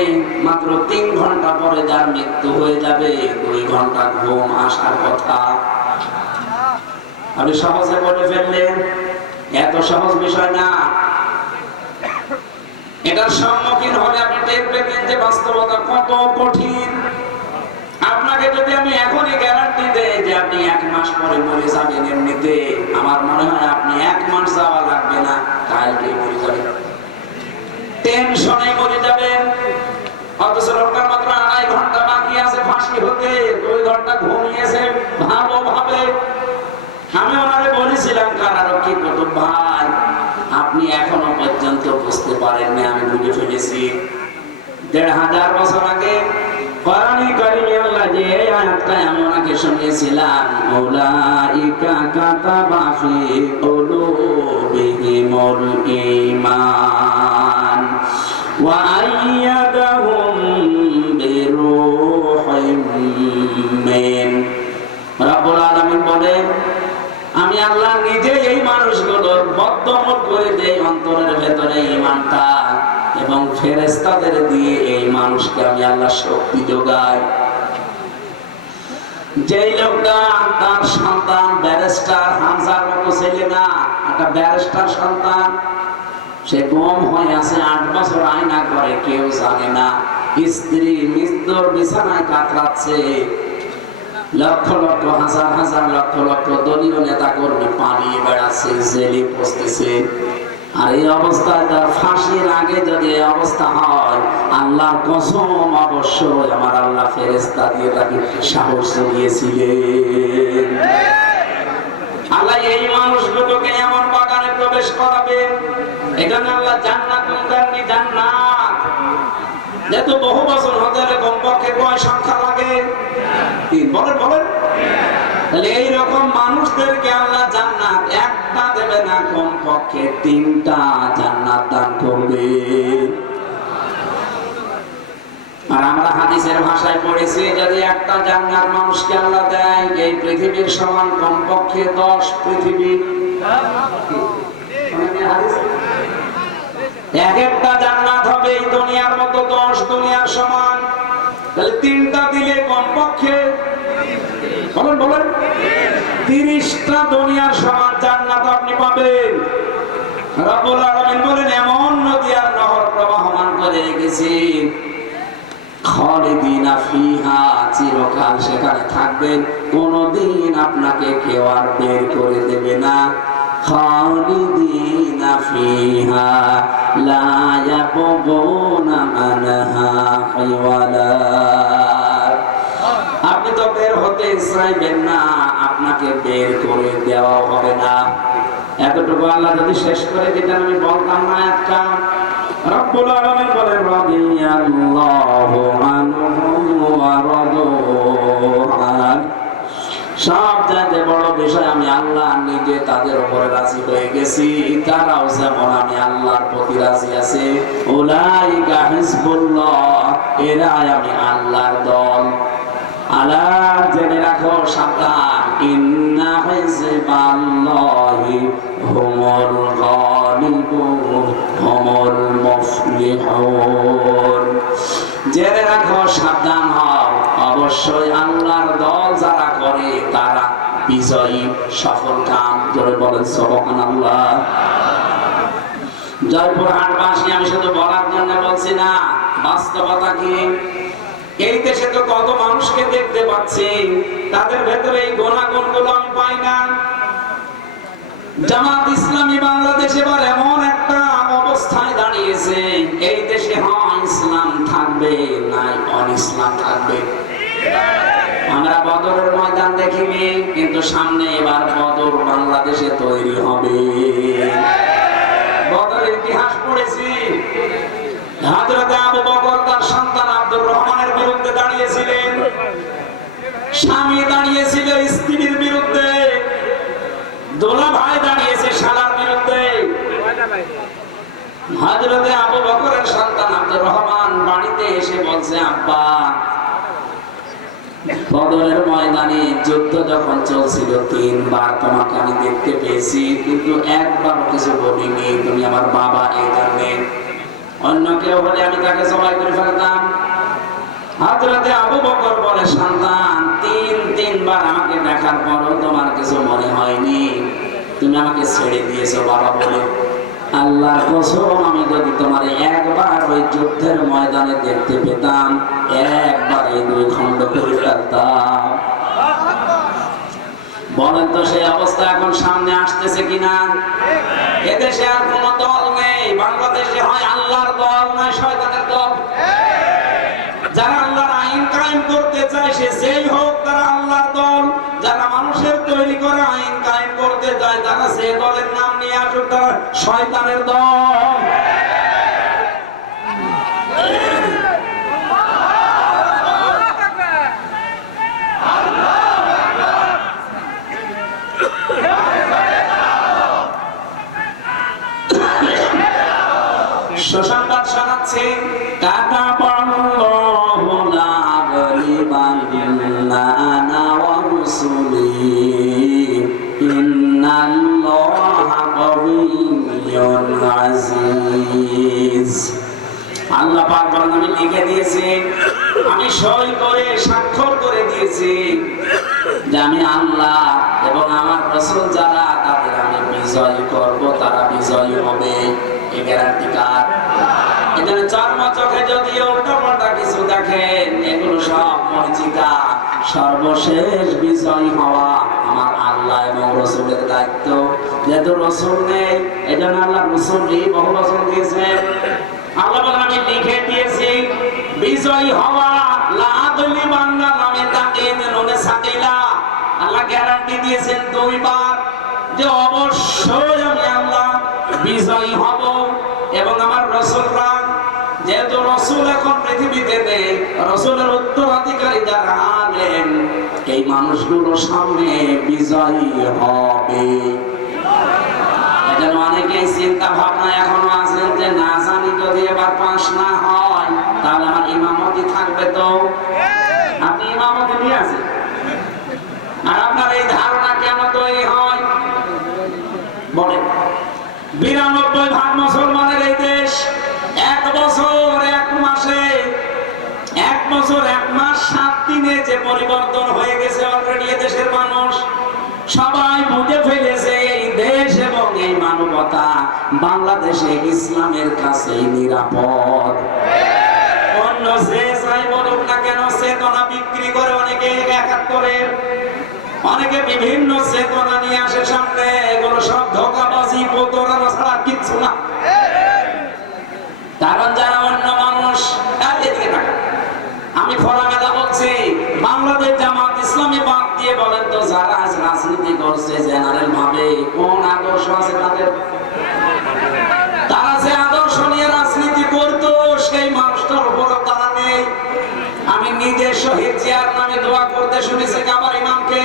মাত্র 3 ঘন্টা পরে যার মৃত্যু হয়ে যাবে, 2 ঘন্টা ঘুম আসার কথা। আপনি সহজে বলে ফেললেন, এত সহজ বিষয় না। এটার সম্মুখীন হলে আপনি টের পেতেন যে বাস্তবতা কত কঠিন। আপনাকে যদি আমি এখনই গ্যারান্টি দেই যে আপনি 1 মাস পরে মরে যাবেন, এমনিতে আমার মনে হয় আপনি 1 মাস যাওয়া লাগবে না, কালকে মরে যাবেন, টেনশনে মরে যাবেন। অথচ লোকটার মাত্র 2.5 ঘন্টা বাকি আছে ফাঁসি হতে, 2 ঘন্টা ঘুমিয়েছে ভালোভাবে। আমি ওনারে বলেছিলাম, কারারক্ষী কুতুব ভাই, আপনি এখনো পর্যন্ত বুঝতে পারেননি আমি বুঝে ফেলেছি। 1500 বছর আগে কোরআনে কারিমে আল্লাহ যে আয়াতটা আমি ওনাকে শুনিয়েছিলাম, উলাইকা কাতাবা ফি কুলুবিহিমুল ঈমান ওয়া আইয়াদাহুম বিরূহিম মিন। রব্বুল আলামিন বলেন, আমি আল্লাহ নিজে এই মানুষগুলোর বদ্ধমূল করে দেই অন্তরের ভেতরে ঈমানটা, এবং ফেরেশতাদের দিয়ে এই মানুষকে আমি আল্লাহ শক্তি যোগাই। যেই লোকটা তার সন্তান ব্যারিস্টার হামজার মতো ছেলে না, একটা ব্যারিস্টার সন্তান, সে গম হয়ে আছে 8 বছর আয়না করে, কেউ জানে না, স্ত্রী মৃত্যুর বিছানায় কাতরাচ্ছে, লক্ষ লক্ষ হাজার হাজার লক্ষ লক্ষ দলীয় নেতা কর্মী পালিয়ে বেড়াচ্ছে, জেলে বসতেছে। আর এই অবস্থায় তার ফাঁসির আগে যদি এই অবস্থা হয়, আল্লাহর কসম অবশ্যই আমার আল্লাহ ফেরেশতা দিয়ে তাকে সাহস দিয়েছিলেন। আল্লাহ এই মানুষগুলোকে এমন বাগানে প্রবেশ করাবেন, এখানে আল্লাহ জান্নাত দেননি, জান্নাত যেহেতু বহু বছর হতে হলে কমপক্ষে কয় সংখ্যা লাগে? 3। বলেন বলেন। তাহলে এইরকম মানুষদেরকে আল্লাহ জান্নাত একটা দেবে না, কমপক্ষে 3টা জান্নাত দান করবে। আর আমরা হাদিসের ভাষায় পড়েছি, যদি একটা জান্নাত মানুষকে আল্লাহ দেয়, এই পৃথিবীর সমান কমপক্ষে 10 পৃথিবী। এক একটা জান্নাত হবে এই দুনিয়ার মতো 10 দুনিয়ার সমান। তাহলে 3টা দিলে কমপক্ষে বলেন বলেন 30টা দুনিয়ার সমান জান্নাত আপনি পাবেন। রব্বুল আলামিন বলেন, এমন নদী আর নহর প্রবাহমান করে রেখেছি, খালিদিনা ফিহা, চিরকাল সেখানে থাকবেন, কোনদিন আপনাকে কেউ আর বের করে দেবে না। খালিদিনা ফিহা লা ইয়াবগুনা আনহা হিওয়ালা। আপনি তো বের হতে চাইবেন না, আপনাকে বের করে দেওয়া হবে না। এতটুকু আল্লাহ যদি শেষ করে দিতেন আমি বলতাম না একটা। রব্বুল আলামিন বলেন, রাদিয়াল্লাহু আনহুম ওয়া রাদু আন। সব চাইতে বড় বিষয়, আমি আল্লাহ নিজে তাদের উপরে রাজি হয়ে গেছি, তারাও যেমন আমি আল্লাহর প্রতি রাজি আছে। উলাইকা হিজবুল্লাহ, এরাই আমি আল্লাহর দল। আলা, জেনে রাখো, সাবধান, ইন্না হিজবাল্লাহি হুমুল গালিবুন হুমুল মুফলিহুন। জেনে রাখো, সাবধান হও, অবশ্যই আল্লাহর দল যারা করে তারা বিজয়ী, সফল কাম। জোরে বলেন সুবহানাল্লাহ। জয়পুরহাটবাসী, আমি শুধু বলার জন্য বলছি না, বাস্তবতা কি? এই দেশে তো কত মানুষকে দেখতে পাচ্ছি, তাদের ভেতরে এই গুণাগুণগুলো আমি পাই না। জামাত ইসলামী বাংলাদেশ এবার এমন একটা অবস্থায় দাঁড়িয়েছে, এই দেশে হয় ইসলাম থাকবে, নাই অনিসলাম থাকবে। আমরা বদরের ময়দান দেখিনি, কিন্তু সামনে এবার বদর বাংলাদেশে তৈরি হবে। বদরের ইতিহাস পড়েছি, হযরত আবু বকর তার সন্তান আব্দুর রহমানের বিরুদ্ধে দাঁড়িয়েছিলেন, স্বামী দাঁড়িয়েছিল স্ত্রীর বিরুদ্ধে, দোলা ভাই দাঁড়িয়েছে শালার বিরুদ্ধে। হযরত আবু বকরের সন্তান আব্দুর রহমান বাড়িতে এসে বলছে, আব্বা, বদরের ময়দানে যুদ্ধ যখন চলছিল 3 বার তোমাকে আমি দেখতে পেয়েছি, কিন্তু একবার কিছু বলিনি, তুমি আমার বাবা, এই জন্য অন্য কেউ হলে আমি তাকে জবাই করে ফেলতাম। হযরতে আবু বকর বলে, সন্তান, তিনবার আমাকে দেখার পরও তোমার কিছু মনে হয়নি, তুমি আমাকে ছেড়ে দিয়েছো বাবা বলে। আল্লাহর কসম, আমি যদি তোমার একবার ওই যুদ্ধের ময়দানে দেখতে পেতাম, একবার এই দুই খণ্ড করে ফেলতাম। বলেন তো সেই অবস্থা এখন সামনে আসতেছে কিনা? এদেশে আর কোন দল নেই, বাংলাদেশে হয় আল্লাহর দল নয় শয়তানের দল। যারা আল্লাহর আইন কায়েম করতে চায় সে যেই হোক, তারা আল্লাহর দল। যারা মানুষের তৈরি করা আইন কায়েম করতে চায় তারা সে দলের নাম নিয়ে আসুক, তারা শয়তানের দল। সুসংবাদ শোনাচ্ছি, কাতাবাল্লাহু লা গালিবান্না আনা ওয়া রুসুলি ইন্নাল্লাহা কাবিয়্যুন আজিজ। আল্লাহ পাক বলেন, আমি লিখে দিয়েছি, আমি সই করে স্বাক্ষর করে দিয়েছি যে আমি আল্লাহ এবং আমার রাসূল যারা, তাদের আমি বিজয় করব, তারা বিজয়ী হবে। এই গ্যারান্টি কার? এখানে চর্ম চোখে যদি উল্টাপাল্টা কিছু দেখেন, এগুলো সব মরিচিকা। সর্বশেষ বিজয়ী হওয়া আমার আল্লাহ এবং রাসূলের দায়িত্ব। যেহেতু রাসূল নেই, এজন্য আল্লাহ রাসূলই বহু বছর দিয়েছেন। আল্লাহ বলেন, আমি লিখে দিয়েছি বিজয়ী হওয়া। লা গালিবান্না নামে তাকে নুনে সাকিলা আল্লাহ গ্যারান্টি দিয়েছেন দুইবার যে অবশ্যই আমি আল্লাহ বিজয়ী হব এবং আমার রাসূলরা, যেহেতু রাসূল এখন পৃথিবীতে নেই, রাসূলের উত্তরাধিকারী যারা আলেন, এই মানুষগুলো সামনে বিজয়ী হবে। এজন্য অনেকেই চিন্তা ভাবনা এখনো আছেন যে না জানি যদি এবার পাস না হয় তাহলে আমার ইমামতি থাকবে। তো আপনি ইমামতি নিয়ে আছেন, আর আপনার এই ধারণা কেন তৈরি হয় বলেন? 92% মুসলমানের এই দেশ, 1 বছর 1 মাসে 1 বছর 1 মাস 7 দিনে যে পরিবর্তন হয়ে গেছে অলরেডি দেশের মানুষ সবাই বুঝে ফেলেছে এই দেশ এবং এই মানবতা বাংলাদেশে ইসলামের কাছে নিরাপদ। অন্য যে যাই বলুক না কেন, চেতনা বিক্রি করে অনেকে 71-এর, অনেকে বিভিন্ন চেতনা নিয়ে আসে সামনে, এগুলো সব ধোঁকাবাজি, প্রতারণা ছাড়া কিচ্ছু না। কারণ যারা অন্য মানুষ, আমি খোলামেলা বলছি, বাংলাদেশ জামাত ইসলামী বাদ দিয়ে বলেন তো যারা আজ রাজনীতি করছে জেনারেল ভাবে, কোন আদর্শ আছে তাদের? তারা যে আদর্শ নিয়ে রাজনীতি করতো সেই মানুষটার উপর তারা নেই। আমি নিজে শহীদ জিয়ার নামে দোয়া করতে শুনেছি আমার ইমামকে।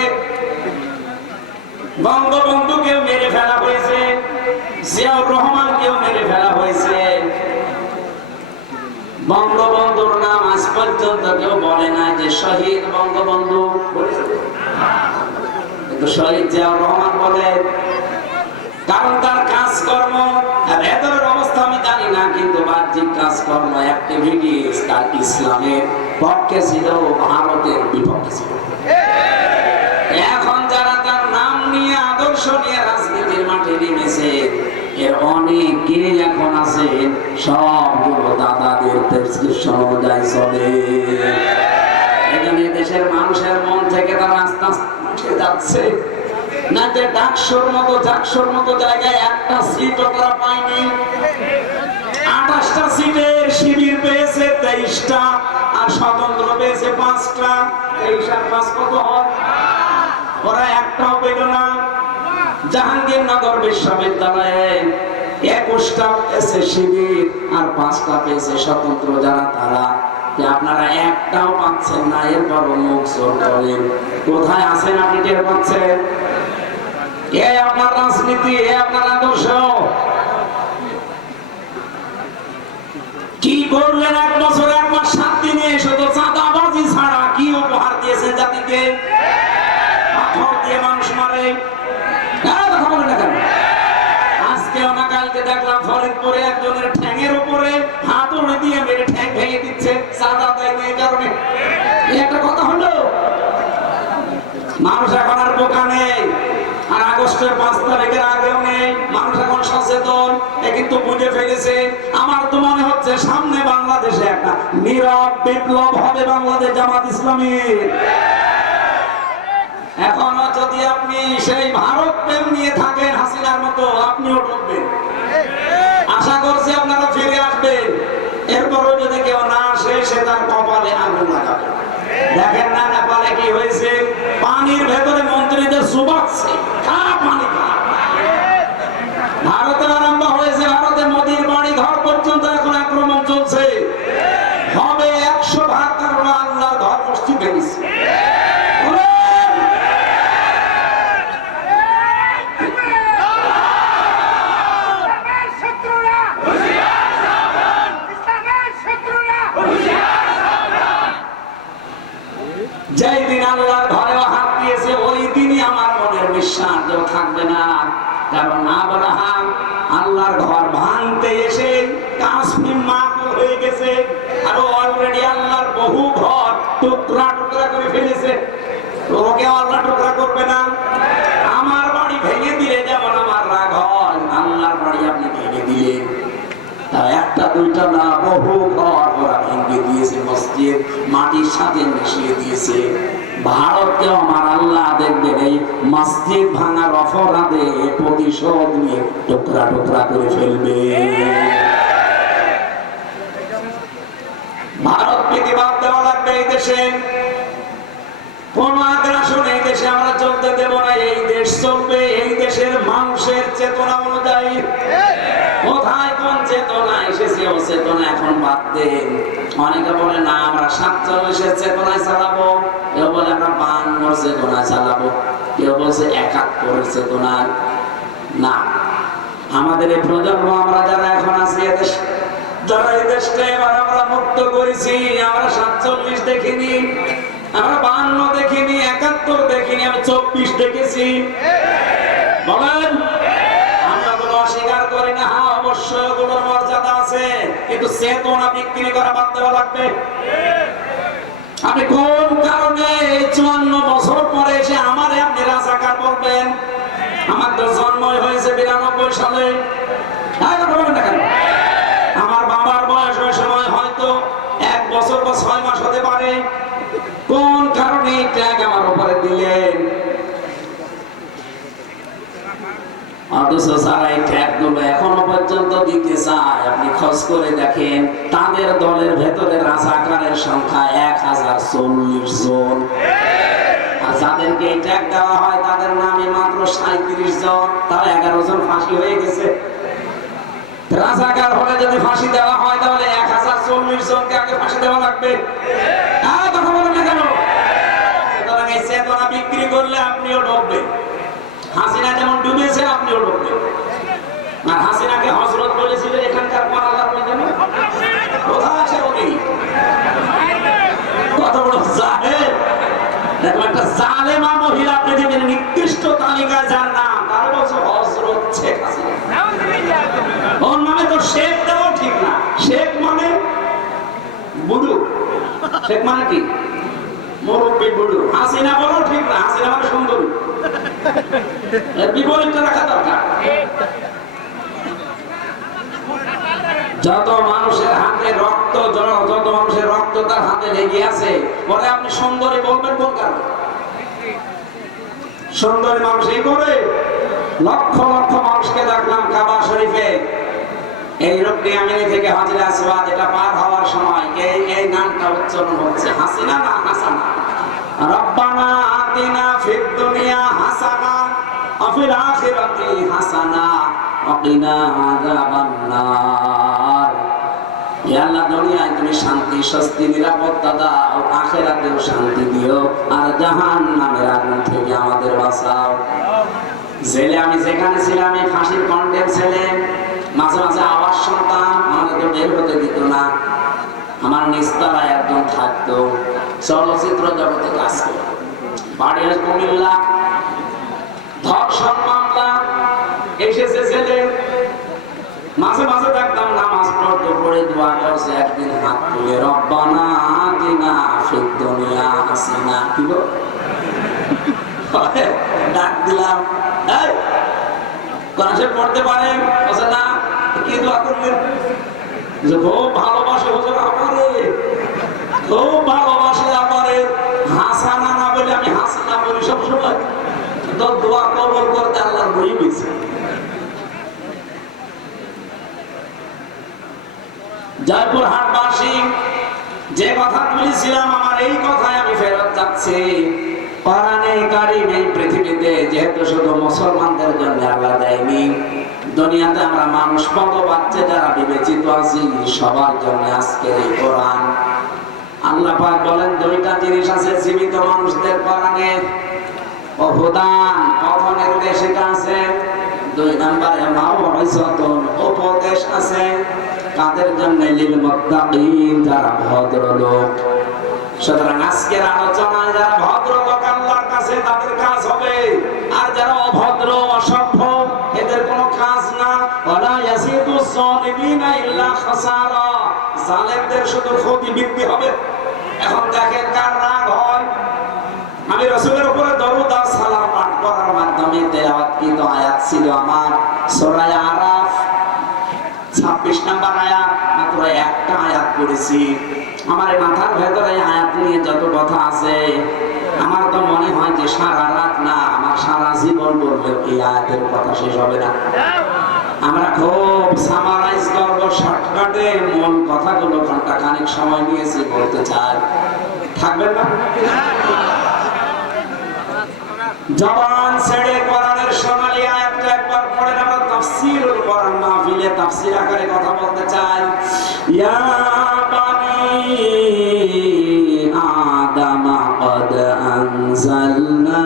বঙ্গবন্ধুকেও মেরে ফেলা হয়েছে, জিয়াউর রহমানকেও মেরে ফেলা হয়েছে। বঙ্গবন্ধুর নাম আজ পর্যন্ত কেউ বলে না যে শহীদ বঙ্গবন্ধু, কিন্তু শহীদ জিয়াউর রহমান বলে, কারণ তার কাজকর্ম আর ভেতরের অবস্থা আমি জানি না, কিন্তু বাহ্যিক কাজকর্ম অ্যাক্টিভিটিস তার ইসলামের পক্ষে ছিল, ভারতের বিপক্ষে ছিল। এখন যারা তার নাম নিয়ে আদর্শ নিয়ে রাজনীতির মাঠে নেমেছে, এর অনেকে এখন আছে সবগুলো দাদাদের প্রেসক্রিপশন অনুযায়ী চলে। এখানে দেশের মানুষের মন থেকে তারা আস্তে আস্তে উঠে যাচ্ছে। না যে ডাকসুর মতো জাকসুর মতো জায়গায় একটা সিটও তারা পায়নি। 28টা সিটের শিবির পেয়েছে 23টা, আর স্বতন্ত্র পেয়েছে 5টা। 23 আর 5 কত হয়? ওরা একটাও পেল না। জাহাঙ্গীরনগর বিশ্ববিদ্যালয়ে 21টা পেয়েছে শিবির আর 5টা পেয়েছে স্বতন্ত্র। যারা তারা আপনারা একটাও পাচ্ছেন না, এরপর মুখ জোর করেন। কোথায় আছেন আপনি টের পাচ্ছেন? এ আপনার রাজনীতি, এ আপনার আদর্শ। কি করলেন 1 বছর 1 মাস 7 দিনে? শুধু চাঁদাবাজি ছাড়া কি উপহার দিয়েছেন জাতিকে? পাথর দিয়ে মানুষ মারে, কথা বলেন না কেন? আজকে কালকে দেখলাম ফরিদপুরে একজনের ঠ্যাঙের উপরে পাইনি এই কারণে। একটা কথা হলো, মানুষ এখন আর বোকা নেই, আর আগস্টের 5 তারিখের আগেও নেই। মানুষ এখন সচেতন, কিন্তু বুঝে ফেলেছে। আমার তো মনে হচ্ছে সামনে বাংলাদেশে একটা নীরব বিপ্লব হবে বাংলাদেশ জামাত ইসলামীর। এখনো যদি আপনি সেই ভারত প্রেম নিয়ে থাকেন হাসিনার মতো, আপনিও ঢুকবেন। আশা করছি আপনারা ফিরে আসবেন। এরপরও যদি কেউ না আসে, সে তার কপালে আগুন লাগাবে। দেখেন না নেপালে কি হয়েছে, পানির ভেতরে মন্ত্রীদের সুবাচ্ছে, পানি ভারতে আরম্ভ হয়েছে, ভারতে মোদির বাড়ি ঘর পর্যন্ত এখন আক্রমণ চলছে। হবে 100 ভাগ, কারণ আল্লাহর ঘর মসজিদ ভেঙেছে। যেই দিন আল্লাহর ঘরেও হাত দিয়েছে, ওই দিনই আমার মনের বিশ্বাস কেউ থাকবে না। কারণ আব্রাহাম আল্লাহর ঘর ভাঙতে এসে কাশ্মীর মাকুল হয়ে গেছে, আর অলরেডি আল্লাহর বহু ঘর টুকরা টুকরা করে ফেলেছে। ওকে আল্লাহ টুকরা করবে না। আমার বাড়ি ভেঙে দিলে যেমন আমার রাগ হয়, আল্লাহর বাড়ি আপনি ভেঙে দিলেন। তা একটা দুইটা না, বহু ঘর ওরা ভেঙে দিয়েছে, মসজিদ মাটির সাথে মিশিয়ে দিয়েছে। ভারতকেও আমার আল্লাহ দেখবেন এই মসজিদ ভাঙার অপরাধে প্রতিশোধ নিয়ে টুকরা টুকরা করে ফেলবে। ভারত প্রতিবাদ দেওয়া লাগবে এই দেশে। কোন আগ্রাসন এই দেশে আমরা চলতে দেব না। এই দেশ চলবে এই দেশের মানুষের চেতনা অনুযায়ী। কোথায় কোন চেতনা এসেছে, ও চেতনা এখন বাদ দেন। অনেকে বলে না আমরা 47-এর চেতনায় চালাবো, কেউ বলে আমরা 52-এর চেতনায় চালাবো, কেউ বলছে 71-এর চেতনায়। না, আমাদের এই প্রজন্ম, আমরা যারা এখন আছি এদেশ, যারা এই দেশটা এবার আমরা মুক্ত করেছি, আমরা 47 দেখিনি, আমরা 52 দেখিনি, 71 দেখিনি, আমি 24 দেখেছি। বলেন, আমরা গুলো অস্বীকার করি না। হ্যাঁ, অবশ্যই ওগুলোর মর্যাদা আছে, কিন্তু চেতনা বিক্রি করা বাদ দেওয়া লাগবে। আপনি কোন কারণে 54 বছর পরে এসে আমারে আপনি রাজাকার বলবেন? আমার তো জন্মই হয়েছে 92 সালে। বলেন না কেন? আমার বাবার বয়স ওই সময় হয়তো 1 বছর বা 6 মাস হতে পারে। কোন কারণে ট্যাগ আমার উপরে দিলেন? অথচ যারা এই ট্যাগগুলো এখনো পর্যন্ত দিতে চায়, আপনি খোঁজ করে দেখেন, তাদের দলের ভেতরে রাজাকারের সংখ্যা 1040 জন। আর যাদেরকে এই ট্যাগ দেওয়া হয় তাদের নামে মাত্র 37 জন, তার 11 জন ফাঁসি হয়ে গেছে। রাজাকার হলে যদি ফাঁসি দেওয়া হয়, তাহলে 1040 জনকে আগে ফাঁসি দেওয়া লাগবে। কথা বলেন না কেন? সুতরাং এই চেতনা বিক্রি করলে আপনিও ডুববেন। হাসিনা যেমন ডুবেছে, আপনিও ডুববেন। আর হাসিনাকে হযরত বলেছিল এখানকার পাড়াদার বলেন, কোথায় আছে উনি? কত বড় জালেম! দেখো, একটা জালেমা মহিলা পৃথিবীর নিকৃষ্ট তালিকায় যার নাম, তার বলছে হযরত শেখ হাসিনা। ওর নামে তো শেখ দেওয়া ঠিক না। শেখ মানে বুড়ো, শেখ মানে কি? মুরব্বী বুড়ো। হাসিনা বলো ঠিক না, হাসিনা মানে সুন্দরী। বিপরীতটা রাখা দরকার। যত মানুষের হাতে রক্ত, যত মানুষের রক্ত তার হাতে লেগে আছে, বলে আপনি সুন্দরী বলবেন কোন কারণে? সুন্দরী মানুষ এই করে। লক্ষ লক্ষ মানুষকে দেখলাম কাবা শরীফে, এই রুকনি আমিনি থেকে হাজরে আসওয়াদ এটা পার হওয়ার সময় এই নামটা উচ্চারণ হচ্ছে, হাসিনা না হাসানা। রব্বানা আতিনা ফিদ দুনিয়া হাসানা ওয়া ফিল আখিরাতি হাসানা ওয়া কিনা আযাবান নার। ইয়া আল্লাহ, দুনিয়ায় তুমি শান্তি, স্বস্তি, নিরাপত্তা দাও, আখিরাতেও শান্তি দিও, আর জাহান্নামের আগুন থেকে আমাদের বাঁচাও। জেলে আমি যেখানে ছিলাম, এই ফাঁসির কন্ডেম ছেলে, মাঝে মাঝে আওয়াজ শুনতাম, আমাদেরকে বের হতে দিত না। আমার নিস্তারায় একজন থাকতো, চলচ্চিত্র জগতে কাজ করত, বাড়ি কুমিল্লা, ধর্ষণ মামলা এসেছে ছেলে। মাঝে মাঝে দেখতাম নামাজ পড়তো, করে দোয়া করছে, একদিন হাত তুলে রব্বানা আতিনা ফিদ দুনিয়া হাসানা, কি গো ডাক দিলাম, এই কোরআন শরীফ পড়তে পারেন? বলে না। কি দোয়া করলেন? যে খুব ভালোবাসে হুজুর আমারে, খুব ভালোবাসে আমারে, হাসানা না বলে আমি হাসিনা বলি সবসময়, তো দোয়া কবুল করতে আল্লাহর বই গেছে। জয়পুর হাটবাসী, যে কথা বলেছিলাম আমার এই কথায় আমি ফেরত যাচ্ছি। কোরআনে কারীম এই পৃথিবীতে যেহেতু শুধু মুসলমানদের জন্য আল্লাহ দেয়নি, দুনিয়াতে আমরা মানুষ পদবাচ্চা যারা বিবেচিত আছি সবার জন্য আজকের এই কোরআন। আল্লাহ পাক বলেন দুইটা জিনিস আছে জীবিত মানুষদের কোরআনে, অবদান পথ নির্দেশিকা আছে, দুই নম্বরে মাউইযাতুন উপদেশ আছে। কাদের জন্য? লিল মুত্তাকিন, যারা ভদ্রলোক। সুতরাং আজকের আলোচনায় যারা ভদ্রলোক আল্লাহর কাছে তাদের কাজ হবে, আর যারা অভদ্র অসভ্য এদের কোনো কাজ না। ওয়ালা ইয়াসিদুস যালিমিনা ইল্লা খাসারা, জালেমদের শুধু ক্ষতি বৃদ্ধি হবে। এখন দেখেন কার রাগ হয়। আমি রাসূলের উপরে দরুদ আর সালাম পাঠ করার মাধ্যমে তেলাওয়াতকৃত আয়াত ছিল আমার সূরা আরাফ 26 নম্বর আয়াত, মাত্র একটা আয়াত পড়েছি। আমার মাথার ভেতরে আয়াত নিয়ে যত কথা আছে, আমার তো মনে হয় যে সারা রাত না, আমার সারা জীবন বললেও এই আয়াতের কথা শেষ হবে না। আমরা খুব সামারাইজ করবো শর্টকাটে, মূল কথাগুলো ঘন্টা খানিক সময় নিয়েছি বলতে চাই, থাকবেন না? জবান ছেড়ে কোরআনের সোনালী আয়াতটা একবার পড়েন। আমরা তাফসীরুল কোরআন মাহফিলে তাফসীর আকারে কথা বলতে চাই। ইয়া বানি আদম قد أنزلنا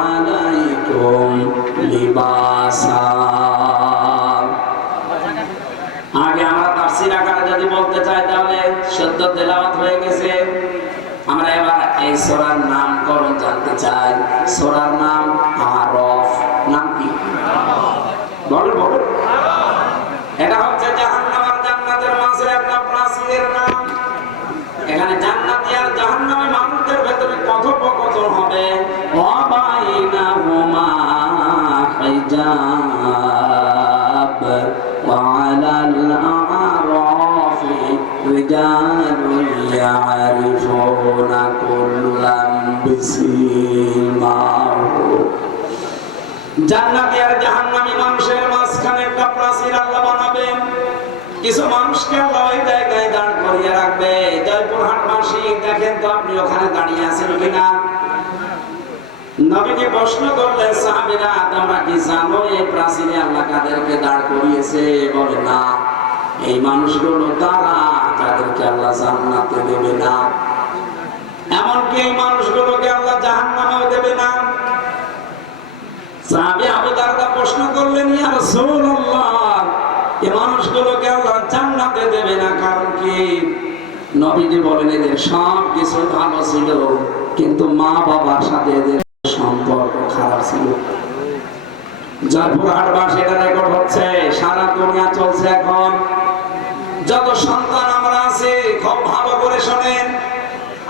عليكم লিবাসা। আগে আমরা তাফসীর আকারে যদি বলতে চাই তাহলে শুদ্ধ তেলাওয়াত হয়ে গেছে। আমরা এবার এই সূরার নামকরণ জানতে চাই। সূরার নাম আরাফ। নাম কি? বলো বলো। এটা হচ্ছে জাহান্নাম আর জান্নাতের মাঝে একটা প্রাচীরের নাম। এখানে জান্নাতি আর জাহান্নামী মানুষদের ভেতরে কথোপকথন হবে। ওয়া বাইনাহুমা হিজাব ওয়া আলাল আরাফি রিজালুন ইয়ারিফুনা কুল্লাম বিসিমাহু। জান্নাতি আর জাহান্নামী মানুষের মাঝখানে একটা প্রাচীর আল্লাহ বানাবেন। কিছু মানুষকে আল্লাহ ওই জায়গায় দাঁড় করিয়ে রাখবে। জয়পুর হাটবাসী, দেখেন তো আপনি ওখানে দাঁড়িয়ে আছেন কিনা? নবীজি প্রশ্ন করলেন, সাহাবীরা তোমরা কি জানো এই প্রাচীরে আল্লাহ কাদেরকে দাঁড় করিয়েছে? বলে না, এই মানুষগুলো তারা যাদেরকে আল্লাহ জান্নাতে দেবে না, এমনকি এই মানুষগুলোকে আল্লাহ জাহান্নামেও দেবে না। সাহাবী আবু দারদা প্রশ্ন করলেন, ইয়া রাসূলুল্লাহ, এই মানুষগুলোকে আল্লাহ জান্নাতে দেবে না, কারণ কি? নবীজি বলেন এদের সব কিছু ভালো ছিল, কিন্তু মা বাবার সাথে এদের সম্পর্ক খারাপ ছিল। জয়পুর হাটবাসী এটা রেকর্ড হচ্ছে, সারা দুনিয়া চলছে এখন। যত সন্তান আমরা আছি খুব ভালো করে শোনেন,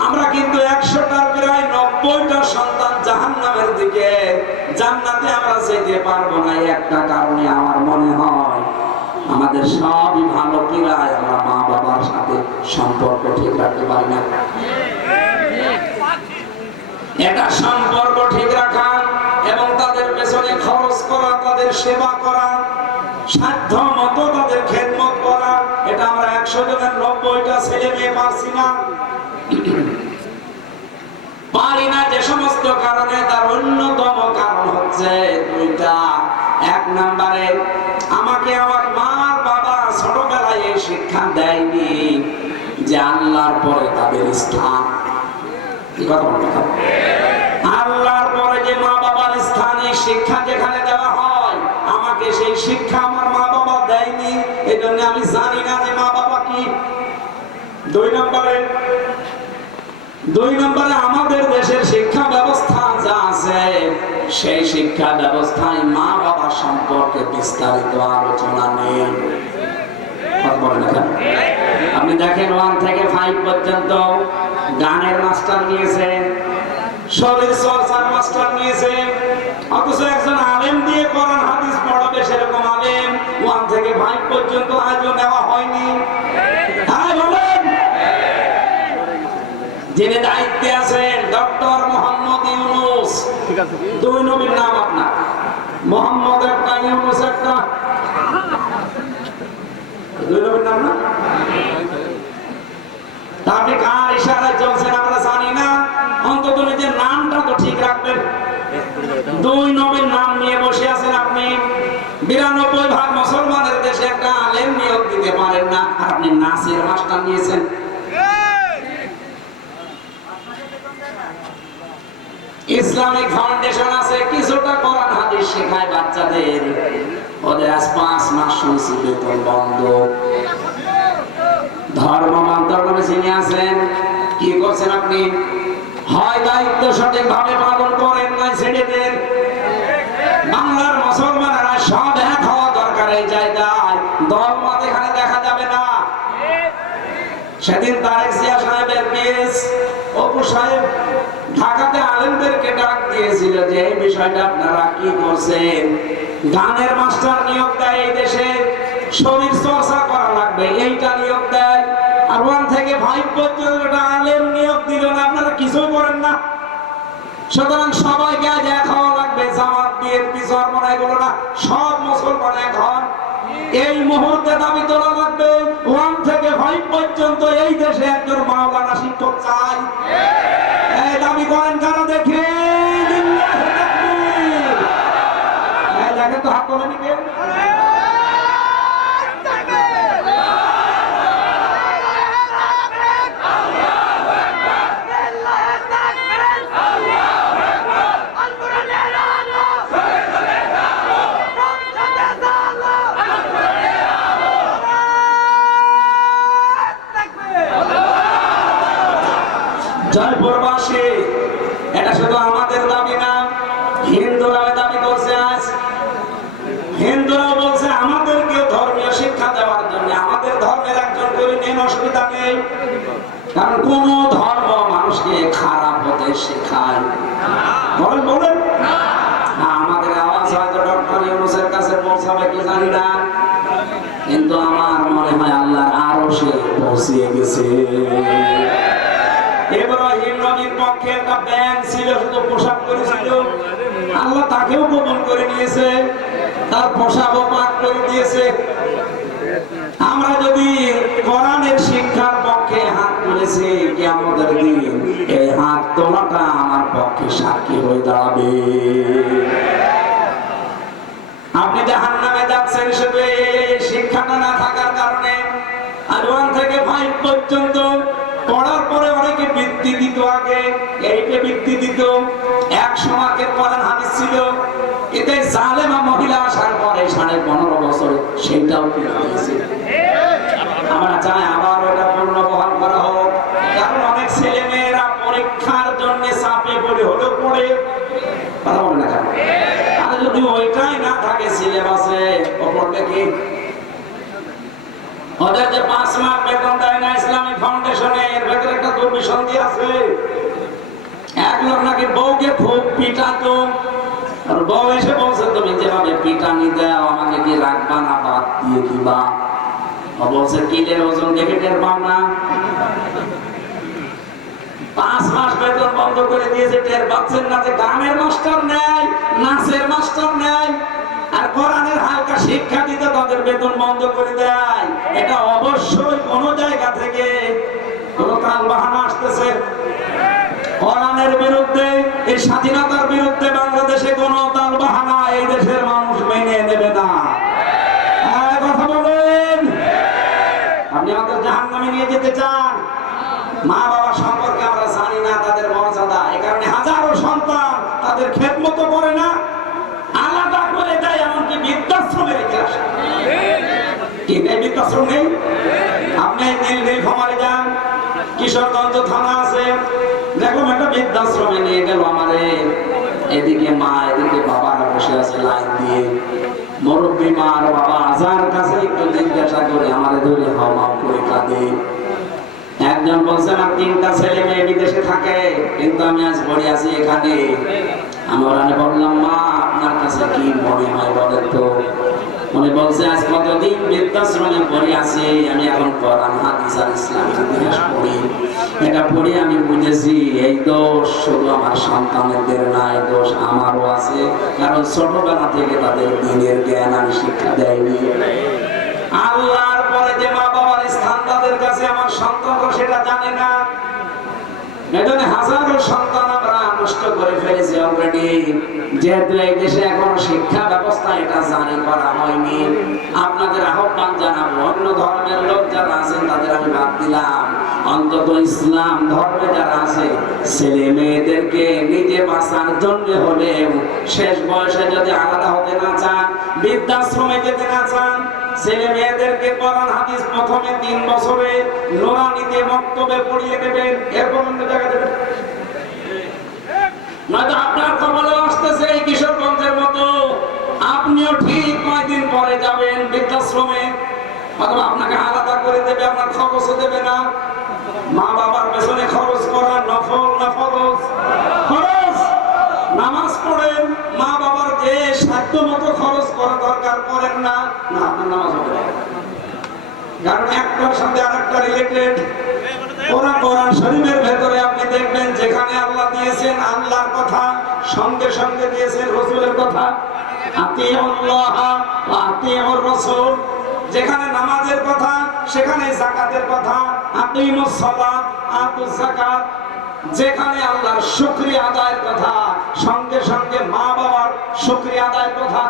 আমরা কিন্তু 100টার প্রায় 90টা সন্তান জাহান্নামের দিকে, জান্নাতে আমরা যেতে পারবো না। একটা কারণে আমার মনে হয় আমাদের সবই ভালো কিরায় আমরা মা বাবার সাথে সম্পর্ক ঠিক রাখতে পারি না। এটা সম্পর্ক ঠিক রাখা এবং তাদের পেছনে খরচ করা, তাদের সেবা করা, সাধ্য মতো তাদের খেদমত করা, এটা আমরা 100 জনের 90টা ছেলে মেয়ে পারছি না। পারি না যে সমস্ত কারণে, তার অন্যতম কারণ হচ্ছে দুইটা। এক নম্বরে আমাকে আমার মা বাবা ছোটবেলায় এই শিক্ষা দেয়নি যে আল্লাহর পরে তাদের স্থান। আল্লাহর পরে যে মা বাবার স্থানে শিক্ষা যেখানে দেওয়া হয়, আমাকে সেই শিক্ষা আমার মা বাবা দেয়নি, এই জন্য আমি জানি না যে মা বাবা কি। দুই নম্বরে আমাদের দেশের শিক্ষা ব্যবস্থা যা আছে, সেই শিক্ষা ব্যবস্থায় মা বাবা সম্পর্কে বিস্তারিত আলোচনা নেই। কথা বলেন না। আপনি দেখেন 1 থেকে 5 পর্যন্ত গানের মাস্টার নিয়েছেন, শরীর চর্চার মাস্টার নিয়েছেন, অথচ একজন আলেম দিয়ে কোরআন হাদিস পড়াবে সেরকম আলেম 1 থেকে 5 পর্যন্ত আজও নেওয়া হয়নি। হ্যাঁ বলেন। যিনি দায়িত্বে আছেন ডক্টর মোহাম্মদ ইউনূস, 2 নবীর নাম আপনার, মোহাম্মদ একটা, ইউনূস একটা, 2 নবীর নাম না? আপনি কার ইশারায় চলছেন আমরা জানি না, অন্তত নিজের নামটা তো ঠিক রাখবেন। 2 নবীর নাম নিয়ে বসে আছেন আপনি। 92% মুসলমানের দেশে একটা আলেম নিয়োগ দিতে পারেন না, আর আপনি নাসের মাস্টার নিয়েছেন। ইসলামিক ফাউন্ডেশন আছে, কিছুটা কোরআন হাদিস শেখায় বাচ্চাদের, ওদের আজ 5 মাস শুনছি বেতন বন্ধ। ধর্ম মন্ত্রণালয়ে যিনি আছেন, কি করছেন আপনি? হয় দায়িত্ব সঠিকভাবে পালন করেন, না ছেড়ে দেন। বাংলার মুসলমানেরা সব এক হওয়া দরকার এই জায়গায়, দলমত এখানে দেখা যাবে না। সেদিন তারেক জিয়া সাহেবের কেস, অপু সাহেব ঢাকাতে আলেমদেরকে ডাক দিয়েছিল যে এই বিষয়টা আপনারা কি করছেন। গানের মাস্টার নিয়োগ দেয় এই দেশে, শরীর চর্চা করা লাগবে এইটা নিয়োগ দেয়, আর 1 থেকে 5 পর্যন্ত আলেম নিয়োগ দিল না, আপনারা কিছুই করেন না। সুতরাং সবাইকে আজ এক হওয়া লাগবে, জামাত বিএনপি চরমোনাই এগুলো না, সব মুসলমান এক হন। এই মুহূর্তে দাবি তোলা লাগবে 1 থেকে 5 পর্যন্ত এই দেশে একজন মাওলানা শিক্ষক চাই। এই দাবি করেন কারা দেখে? দেখেন তো হাত তোলে নিবে। জয়পুরবাসী, এটা শুধু আমাদের দাবি না, হিন্দুরাও দাবি করছে। আজ হিন্দুরাও বলছে আমাদেরকে ধর্মীয় শিক্ষা দেওয়ার জন্য, আমাদের ধর্মের একজন করে নেন, অসুবিধা নেই, কারণ কোন ধর্ম মানুষকে খারাপ হতে শেখায়। বলেন বলেন। আমাদের আওয়াজ হয়তো ডক্টর ইউনূসের কাছে পৌঁছাবে কি জানি না, কিন্তু আমার মনে হয় আল্লাহর আরশে পৌঁছে গেছে। ইব্রাহিম নবীর পক্ষে একটা ব্যাংক ছিল, শুধু পোশাক করেছিল, আল্লাহ তাকেও কবুল করে নিয়েছে, তার পোশাকও পাক করে দিয়েছে। আমরা যদি কোরআনের শিক্ষার পক্ষে হাত তুলেছি, কিয়ামতের দিন এই হাত তোলাটা আমার পক্ষে সাক্ষী হয়ে দাঁড়াবে। আপনি জাহান্নামে যাচ্ছেন শুধু এই শিক্ষাটা না থাকার কারণে। আর 1 থেকে 5 পর্যন্ত পড়ার পরে অনেকে বৃত্তি দিত, আগে এইটা বৃত্তি দিত, 100 মার্কের কোরআন হাদিস ছিল, এতে জালেমা মহিলা আসার পরে 15.5 বছর সেইটাও কিনে দিয়েছে। আমরা চাই আবার ওটা পূর্ণবহাল করা হোক, কারণ অনেক ছেলে মেয়েরা পরীক্ষার জন্য চাপে পড়ে হলেও পড়ে, কথা বলে না। আর যদি ওইটাই না থাকে সিলেবাসে, ও পড়বে কি? ওদের যে 5 মাস বেতন দেয় না ইসলামিক ফাউন্ডেশনে, এর ভেতরে একটা দুর্বিসন্ধি আছে। এক লোক নাকি বউকে খুব পিটাতো, আর বউ এসে বলছে তুমি যেভাবে পিটানি দাও আমাকে কি রাখবা না বাদ দিয়ে দিবা? ও বলছে কিলের ওজন দেখে টের পাও না? 5 মাস বেতন বন্ধ করে দিয়েছে, টের পাচ্ছেন না যে গানের মাস্টার নেয়, নাচের মাস্টার নেয়, আর কোরআনের হালকা শিক্ষা দিতে তাদের বেতন বন্ধ করে দেয়। এটা অবশ্যই কোন জায়গা থেকে কোন কাল বাহানা আসতেছে। কোরআনের বিরুদ্ধে, এই স্বাধীনতার বিরুদ্ধে বাংলাদেশে কোন তাল বাহানা এই দেশের মানুষ মেনে নেবে না। কথা বলেন। আপনি আমাদের জাহান্নামে নিয়ে যেতে চান? মা বাবা সম্পর্কে আমরা জানি না তাদের মর্যাদা, এই কারণে হাজারো সন্তান তাদের খেদমত করে না, আলাদা করে দেয়, এমনকি বৃদ্ধাশ্রমে রেখে আসে। কি নেই? বৃদ্ধাশ্রম নেই? আপনি নীলফামারী যান, কিশোরগঞ্জ থানা আছে, দেখুন একটা বৃদ্ধাশ্রমে নিয়ে গেল আমারে, এদিকে মা এদিকে বাবারা বসে আছে লাইন দিয়ে, মুরব্বী মা আর বাবা যার কাছে একটু জিজ্ঞাসা করে আমাদের ধরে হাওমাও করে কাঁদে। একজন বলছে আমার 3টা ছেলে মেয়ে বিদেশে থাকে, কিন্তু আমি আজ পড়ে আছি এখানে। আমি ওখানে বললাম, মা আপনার কাছে কি মনে হয় বলেন তো? উনি বলছে আজ কতদিন বৃদ্ধাশ্রমে পড়ে আছি, আমি এখন কোরআন হাদিস আর ইসলামিক ইতিহাস পড়ি। এটা পড়ে আমি বুঝেছি এই দোষ শুধু আমার সন্তানদের না, এই দোষ আমারও আছে, কারণ ছোটবেলা থেকে তাদের দিনের জ্ঞান আমি শিক্ষা দেয়নি। আল্লাহর পরে যে মা বাবার স্থান তাদের কাছে আমার সন্তানরা সেটা জানে না। এজন্য হাজারো সন্তান আমরা নষ্ট করে ফেলেছি অলরেডি, যেহেতু এই দেশে এখনো শিক্ষা ব্যবস্থা এটা জারি করা হয়নি। আপনাদের আহ্বান জানাবো, অন্য ধর্মের লোক যারা আছেন তাদের আমি বাদ দিলাম, অন্তত ইসলাম ধর্মে যারা আছে ছেলে মেয়েদেরকে নিজে বাঁচার জন্য হলে শেষ বয়সে যদি আলাদা হতে না চান, বৃদ্ধাশ্রমে যেতে না চান, ছেলে মেয়েদেরকে কোরআন হাদিস প্রথমে 3 বছরে নুরানিতে মক্তবে পড়িয়ে দেবেন, এরপর অন্য জায়গায় দেবেন। নয়তো আপনার কপালে আসতেছে এই কিশোরগঞ্জের মতো, আপনিও ঠিক কয়েকদিন পরে যাবেন বৃদ্ধাশ্রমে, অথবা আপনাকে আলাদা করে দেবে, আপনার খরচও দেবে না। মা বাবার পেছনে খরচ করা নফল না ফরজ? খরচ। নামাজ পড়েন, মা বাবার যে সাধ্য মতো খরচ করা দরকার করেন না, না আপনার নামাজ হবে না, কারণ একটার সাথে আরেকটা রিলেটেড। কোরআন শরীফের ভেতরে আপনি দেখবেন যেখানে আল্লাহ দিয়েছেন আল্লাহর কথা, সঙ্গে সঙ্গে দিয়েছেন রাসূলের কথা, আতিউল্লাহ ওয়া আতিউর রাসূল। যেখানে নামাজের কথা সেখানে যাকাতের কথা, আকিমুস সালাত আতুজ যাকাত। যেখানে আল্লাহর শুকরিয়া আদায়ের কথা সঙ্গে সঙ্গে মা বাবার শুকরিয়া আদায়ের কথা।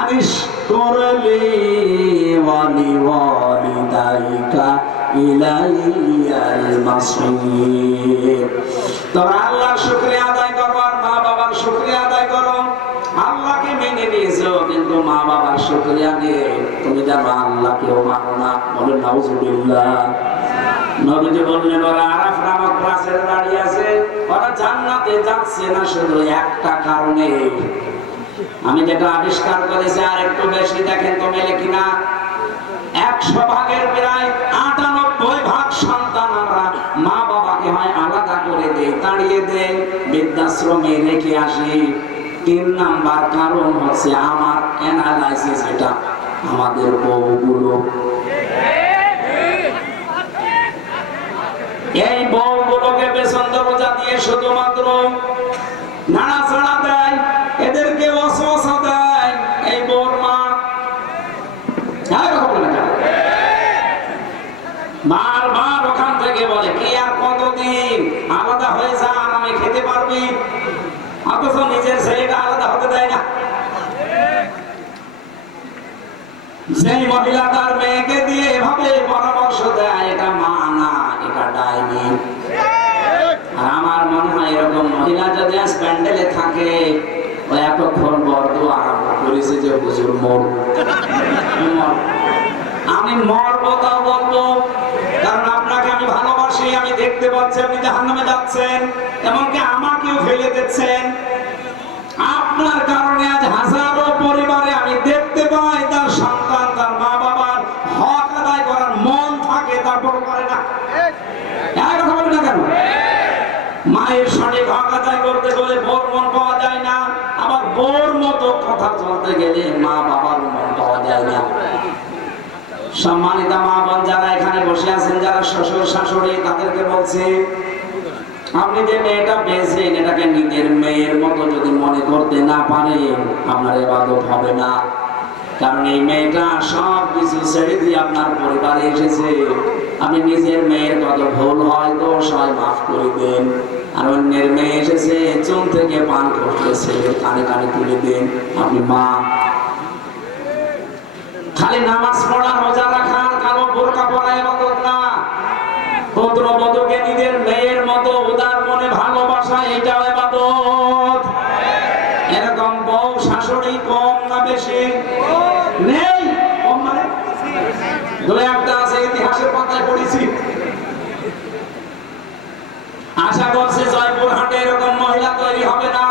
আনিশ করলি ওয়ালি ওয়ালিদাইকা ইলাইয়াল মাসির। তোমরা আল্লাহর শুকরিয়া আদায় করো আর মা বাবার শুকরিয়া আদায় করো। আল্লাহকে মেনে নিয়েছো কিন্তু মা বাবার শুকরিয়া নিয়ে তুমি জানো আল্লাহকেও মানো না, বলে নাউজুবিল্লাহ। নবীজি বললেন ওরা আরাফ নামক গাছের বাড়ি আছে, ওরা জান্নাতে যাচ্ছে না শুধু একটা কারণে, আমি যেটা আবিষ্কার করেছি আর একটু বেশি দেখেন তো মেলে কিনা। 100 ভাগের প্রায় 98 ভাগ সন্তান আমরা মা বাবাকে হয় আলাদা করে দেই, তাড়িয়ে দেই, বৃদ্ধাশ্রমে রেখে আসি। 3 নাম্বার কারণ হচ্ছে আমার অ্যানালাইসিস, এটা আমাদের বউগুলো, এই বউগুলোকে বেসন দরজা দিয়ে শুধুমাত্র নাড়াচাড়া দেয়, এদেরকে ওয়াসওয়াসা দেয়। এই বউর মা বারবার ওখান থেকে বলে কি আর কতদিন আলাদা হয়ে যান, আমি খেতে পারবি, অথচ নিজের ছেলেটা আলাদা হতে দেয় না। সেই মহিলা তার মেয়েকে দিয়ে এভাবে পরামর্শ দেয়, এটা মা না, এটা ডাইনি। আর আমার মনে হয় এরকম মহিলা যদি আজ প্যান্ডেলে থাকে, ও এতক্ষণ বর্দ আরম্ভ করেছে যে হুজুর মর, আমি মরবো তাও বলবো, কারণ আপনাকে আমি ভালোবাসি, আমি দেখতে পাচ্ছি আপনি জাহান্নামে যাচ্ছেন, এমনকি আমাকেও ফেলে দিচ্ছেন। আপনার কারণে আজ হাজারো পরিবারে আমি দেখতে পাই তার সন্তান তার মা বাবার হক আদায় করার মন থাকে, তারপর করে না। কথা বলি না কেন? মায়ের সঠিক হক আদায় করতে গেলে বোর মন পাওয়া যায় না, আবার বোর মতো কথা চলতে গেলে মা বাবার মন পাওয়া যায় না। সম্মানিত মা বোন যারা এখানে বসে আছেন, যারা শ্বশুর শাশুড়ি, তাদেরকে বলছি আপনি যে মেয়েটা পেয়েছেন এটাকে নিজের মেয়ের মতো যদি মনে করতে না পারেন, আপনার ইবাদত হবে না। কারণ এই মেয়েটা সব কিছু ছেড়ে দিয়ে আপনার পরিবারে এসেছে। আপনি নিজের মেয়ের কত ভুল হয় দোষ হয় মাফ করে দেন, আর অন্যের মেয়ে এসেছে চুন থেকে পান করতেছে কানে কানে তুলে দেন। আপনি মা, খালি নামাজ পড়া রোজা রাখা কালো বোরকা পরা ইবাদত না, পুত্রবধূকে নিজের মেয়ের মতো উদার মনে ভালোবাসা, এটাও ইবাদত। এরকম বউ শাশুড়ি কম না বেশি? নেই, কম মানে দুই একটা আছে, ইতিহাসের পাতায় পড়েছি। আশা করছি জয়পুরহাটে এরকম মহিলা তৈরি হবে না।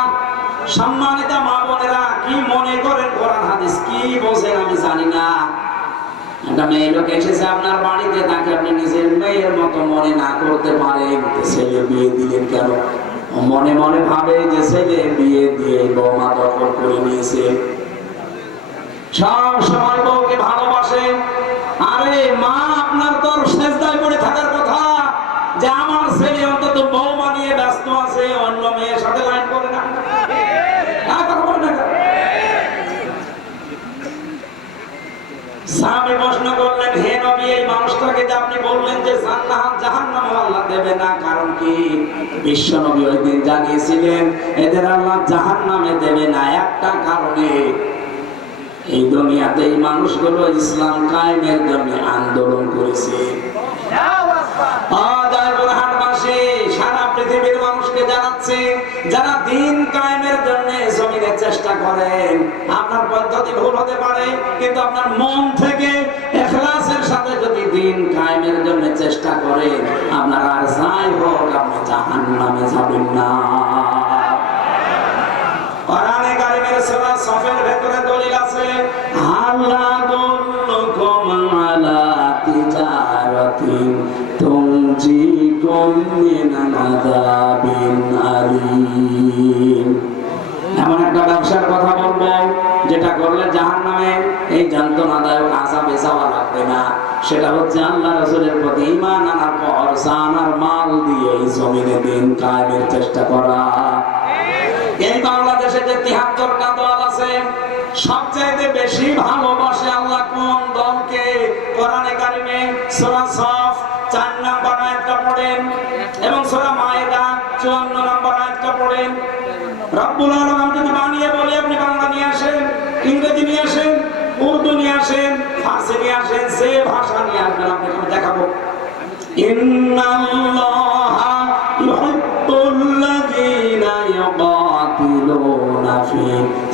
সম্মানিত মা বোনেরা, কি মনে করেন কোরআন হাদিস কি বোঝেন আমি জানি না। একটা মেয়ে লোক এসেছে আপনার বাড়িতে, তাকে আপনি নিজের মেয়ের মতো মনে না করতে পারেন, ছেলে বিয়ে দিলেন কেন? মনে মনে ভাবে যে ছেলে বিয়ে দিয়ে বৌমা দখল করে নিয়েছে। সব সময় বউকে ভালোবাসে। আরে মা, আপনার তো সেজদায় পড়ে থাকার কথা যে আমার ছেলে অন্তত বৌমা নিয়ে ব্যস্ত আছে, অন্য মেয়ের সাথে লাইন করে না। সাহাবী প্রশ্ন করলেন, হে নবী, এই মানুষটাকে যে আপনি বললেন যে জান্নাত জাহান্নাম আল্লাহ দেবে না, কারণ কি? বিশ্ব নবী ওই দিন জানিয়েছিলেন এদের আল্লাহ জাহান্নামে দেবে না একটা কারণে, এই দুনিয়াতে এই মানুষগুলো ইসলাম কায়েমের জন্য আন্দোলন করেছে। সারা পৃথিবীর মানুষকে জানাচ্ছে, যারা দিন কায়েমের জন্য জমিনে চেষ্টা করেন, আপনার পদ্ধতি ভুল হতে পারে, কিন্তু আপনার মন থেকে ইখলাসের সাথে যদি দিন কায়েমের জন্য চেষ্টা করেন, আপনার আর যাই হোক আপনি জাহান্নামে যাবেন না। কোরআনে কারীমের সূরা সফের ভেতরে দলিল আছে, আল্লাহ দুল্লুকুম আলা তিজারাতিন তুনজিকুম মিন আযাবিন আলীম। এমন একটা ব্যবসার কথা বলবো যেটা করলে জাহান্নামে এই যন্ত্রণাদায়ক আযাবে যাওয়া লাগবে না। সেটা হচ্ছে আল্লাহ রাসূলের প্রতি ঈমান আনার পর জান আর মাল দিয়ে এই জমিনে দিন কায়েমের চেষ্টা করা। এই বাংলাদেশে যে ৭৩টা দল আছে, সবচেয়ে বেশি ভালোবাসে আল্লাহ কোন দলকে? কোরআনে কারিমে সূরা সফ ৪ নম্বর আয়াতটা পড়েন এবং সূরা মায়েদা ৫৪ নম্বর আয়াতটা পড়েন। রব্বুল আলামিন যদি বানিয়ে বলে আপনি বাংলা নিয়ে আসেন, ইংরেজি নিয়ে আসেন, উর্দু নিয়ে আসেন, ফার্সি নিয়ে আসেন, যে ভাষা নিয়ে আসবেন আপনাকে আমি দেখাবো। ইন্নাল্লাহা ইউহিব্বুল্লাযীনা ইউকাতিলুনা ফি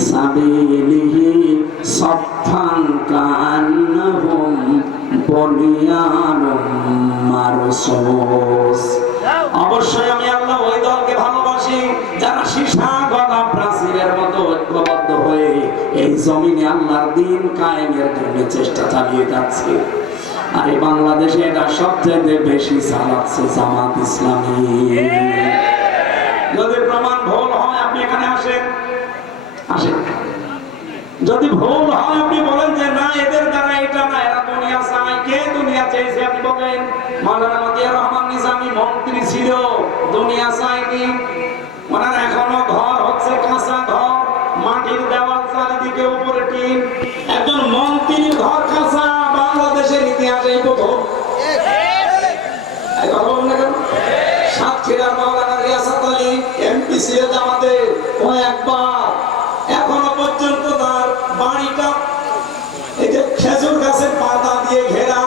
সাবিলিহি সাফফান কান্নাহুম বুনিয়ানুম মারসুস। অবশ্যই আমি আল্লাহ ওই দলকে ভালোবাসি যারা সীসা গলা প্রাচীরের মতো ঐক্যবদ্ধ হয়ে এই জমিনে আল্লাহর দ্বীন কায়েমের জন্য চেষ্টা চালিয়ে যাচ্ছে। আর এই বাংলাদেশে এটা সবচেয়ে বেশি চালাচ্ছে জামাত ইসলামী। যদি প্রমাণ ভুল হয় আপনি এখানে আসেন, যদি ভুল হয় আপনি বলেন যে না এদের দ্বারা এটা না, এরা দুনিয়া চায়। কে দুনিয়া চেয়েছে আপনি বলেন? মাওলানা মতিয়ার রহমান নিজামী মন্ত্রী ছিল, দুনিয়া চায়নি। ওনার এখনো ঘর হচ্ছে কাঁচা ঘর, মাটির দেওয়াল, চারিদিকে উপরে টিন। একজন মন্ত্রীর ঘর কাঁচা বাংলাদেশের ইতিহাসে এই প্রথম। সাতক্ষীরার মাওলানা রিয়াসাত আলী এমপি ছিল জামাতের, ও একবার এখনো পর্যন্ত তার বাড়িটা এই যে খেজুর গাছের পাতা দিয়ে ঘেরা।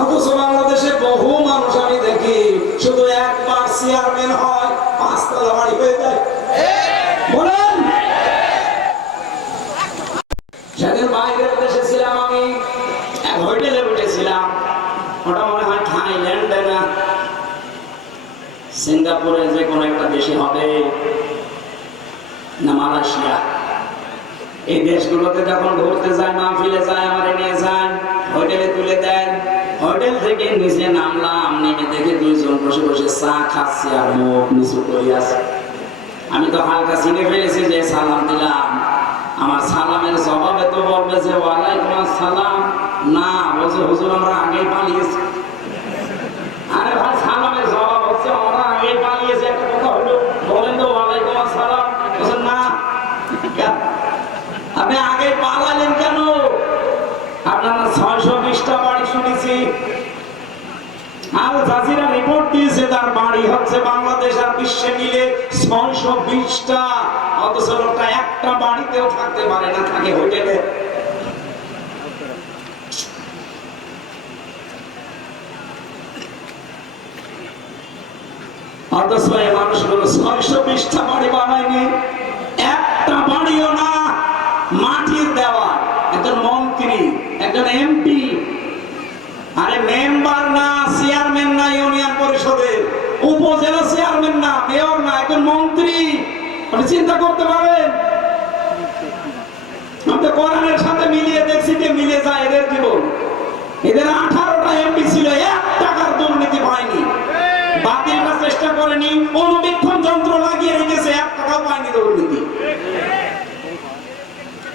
অথচ বাংলাদেশে বহু মানুষ আমি দেখি শুধু একবার চেয়ারম্যান হয় ৫ তলা বাড়ি হয়ে যায়। বলেন, সেদিন বাইরের দেশে ছিলাম, আমি এক হোটেলে উঠেছিলাম, ওটা মনে হয় থাইল্যান্ডে না সিঙ্গাপুরে, যে কোনো একটা দেশে হবে, না মালয়েশিয়া। এই দেশগুলোতে যখন ঘুরতে যায়, মাহফিলে যায়, আমারে নিয়ে যান, হোটেলে তুলে দেন। হোটেল থেকে নিচে নামলাম, নেমে দেখে দুইজন বসে বসে চা খাচ্ছে আর মুখ নিচু করে আছে। আমি তো হালকা চিনে ফেলেছি যে সালাম দিলাম। আমার সালামের জবাবে তো বলবে যে ওয়ালাইকুম আসসালাম, না বলছে হুজুর আমরা আগেই পালিয়েছি। আরে ভাই, সালামের জবাব হচ্ছে আমরা আগেই পালিয়েছি, একটা কথা হলো বলেন তো ওয়ালাইকুম আসসালাম। বলছেন না, আপনি আগে পালালেন কেন? আপনার ৬২০টা বাড়ি শুনেছি। আল জাজিরা রিপোর্ট দিয়েছে তার বাড়ি হচ্ছে বাংলাদেশ আর বিশ্বে মিলে ৬২০টা, অথচ লোকটা একটা বাড়িতেও থাকতে পারে না, থাকে হোটেলে। অথচ এই মানুষগুলো ৬২০টা বাড়ি বানায়নি, একটা বাড়িও না, মাটির দেওয়া। একজন মন্ত্রী, একজন এমপি, আরে মেম্বার না, চেয়ারম্যান না ইউনিয়ন পরিষদের, উপজেলা চেয়ারম্যান না, মেয়র না, একজন মন্ত্রী। আপনি চিন্তা করতে পারেন? আপনি কোরআনের সাথে মিলিয়ে সিটে মিলে যায় এদের জীবন। এদের 18টা এমপি ছিল, 1 টাকার দুর্নীতি পায়নি, বাতিলটা চেষ্টা করেনি, অনুবীক্ষণ যন্ত্র লাগিয়ে রেখেছে, 1 টাকাও পায়নি দুর্নীতি।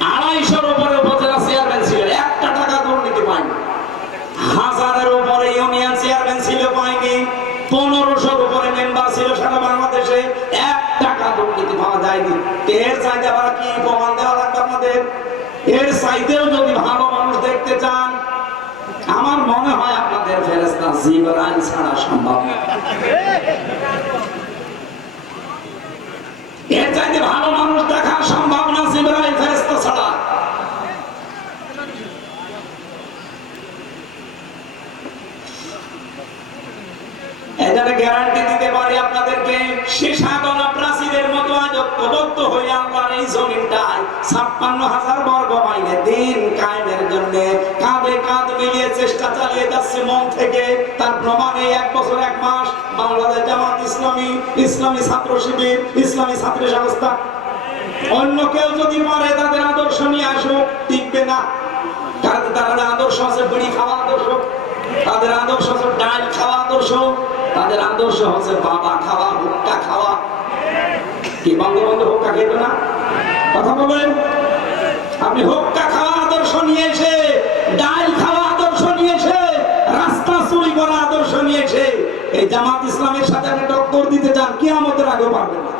250-এর উপরে উপজেলা চেয়ারম্যান ছিল, 1 টাকা দুর্নীতি পায়নি। 1000-এর উপরে ইউনিয়ন চেয়ারম্যান ছিল, পায়নি। 1500-র উপরে মেম্বার ছিল সারা বাংলাদেশে, 1 টাকা দুর্নীতি পাওয়া যায়নি। এর চাইতে আবার কি প্রমাণ দেওয়া লাগবে আপনাদের? এর চাইতেও যদি ভালো মানুষ দেখতে চান, আমার মনে হয় আপনাদের ফেরেশতা জিবরাইল ছাড়া সম্ভব না। এর চাইতে ভালো মানুষ দেখা সম্ভব না জিবরাইল ফেরেশতা ছাড়া। এখানে গ্যারান্টি দিতে পারি আপনাদেরকে, সীসাগলা প্রাচীরের মতো আজ ঐক্যবদ্ধ হয়ে আল্লাহর এই জমিনটায় 56,000 বর্গ মাইলে দিন কায়েমের জন্য কাঁধে কাঁধ মিলিয়ে চেষ্টা চালিয়ে যাচ্ছে মন থেকে। তার প্রমাণে 1 বছর 1 মাস বাংলাদেশ জামাত ইসলামী, ইসলামী ছাত্র শিবির, ইসলামী ছাত্র সংস্থা, অন্য কেউ যদি পারে তাদের আদর্শ নিয়ে আসুক, টিকবে না। কারণ তাদের আদর্শ আছে বিড়ি খাওয়া আদর্শ, তাদের আদর্শ হচ্ছে ডাল খাওয়া আদর্শ, তাদের আদর্শ হচ্ছে বাবা খাওয়া, হুক্কা খাওয়া। কি বঙ্গবন্ধু হুক্কা খেত না? কথা বলেন। আপনি হুক্কা খাওয়া আদর্শ নিয়ে এসে, ডাল খাওয়া আদর্শ নিয়ে এসে, রাস্তা চুরি করা আদর্শ নিয়ে এসে এই জামাত ইসলামের সাথে আপনি টক্কর দিতে চান, কিয়ামতের আগেও পারবেন না।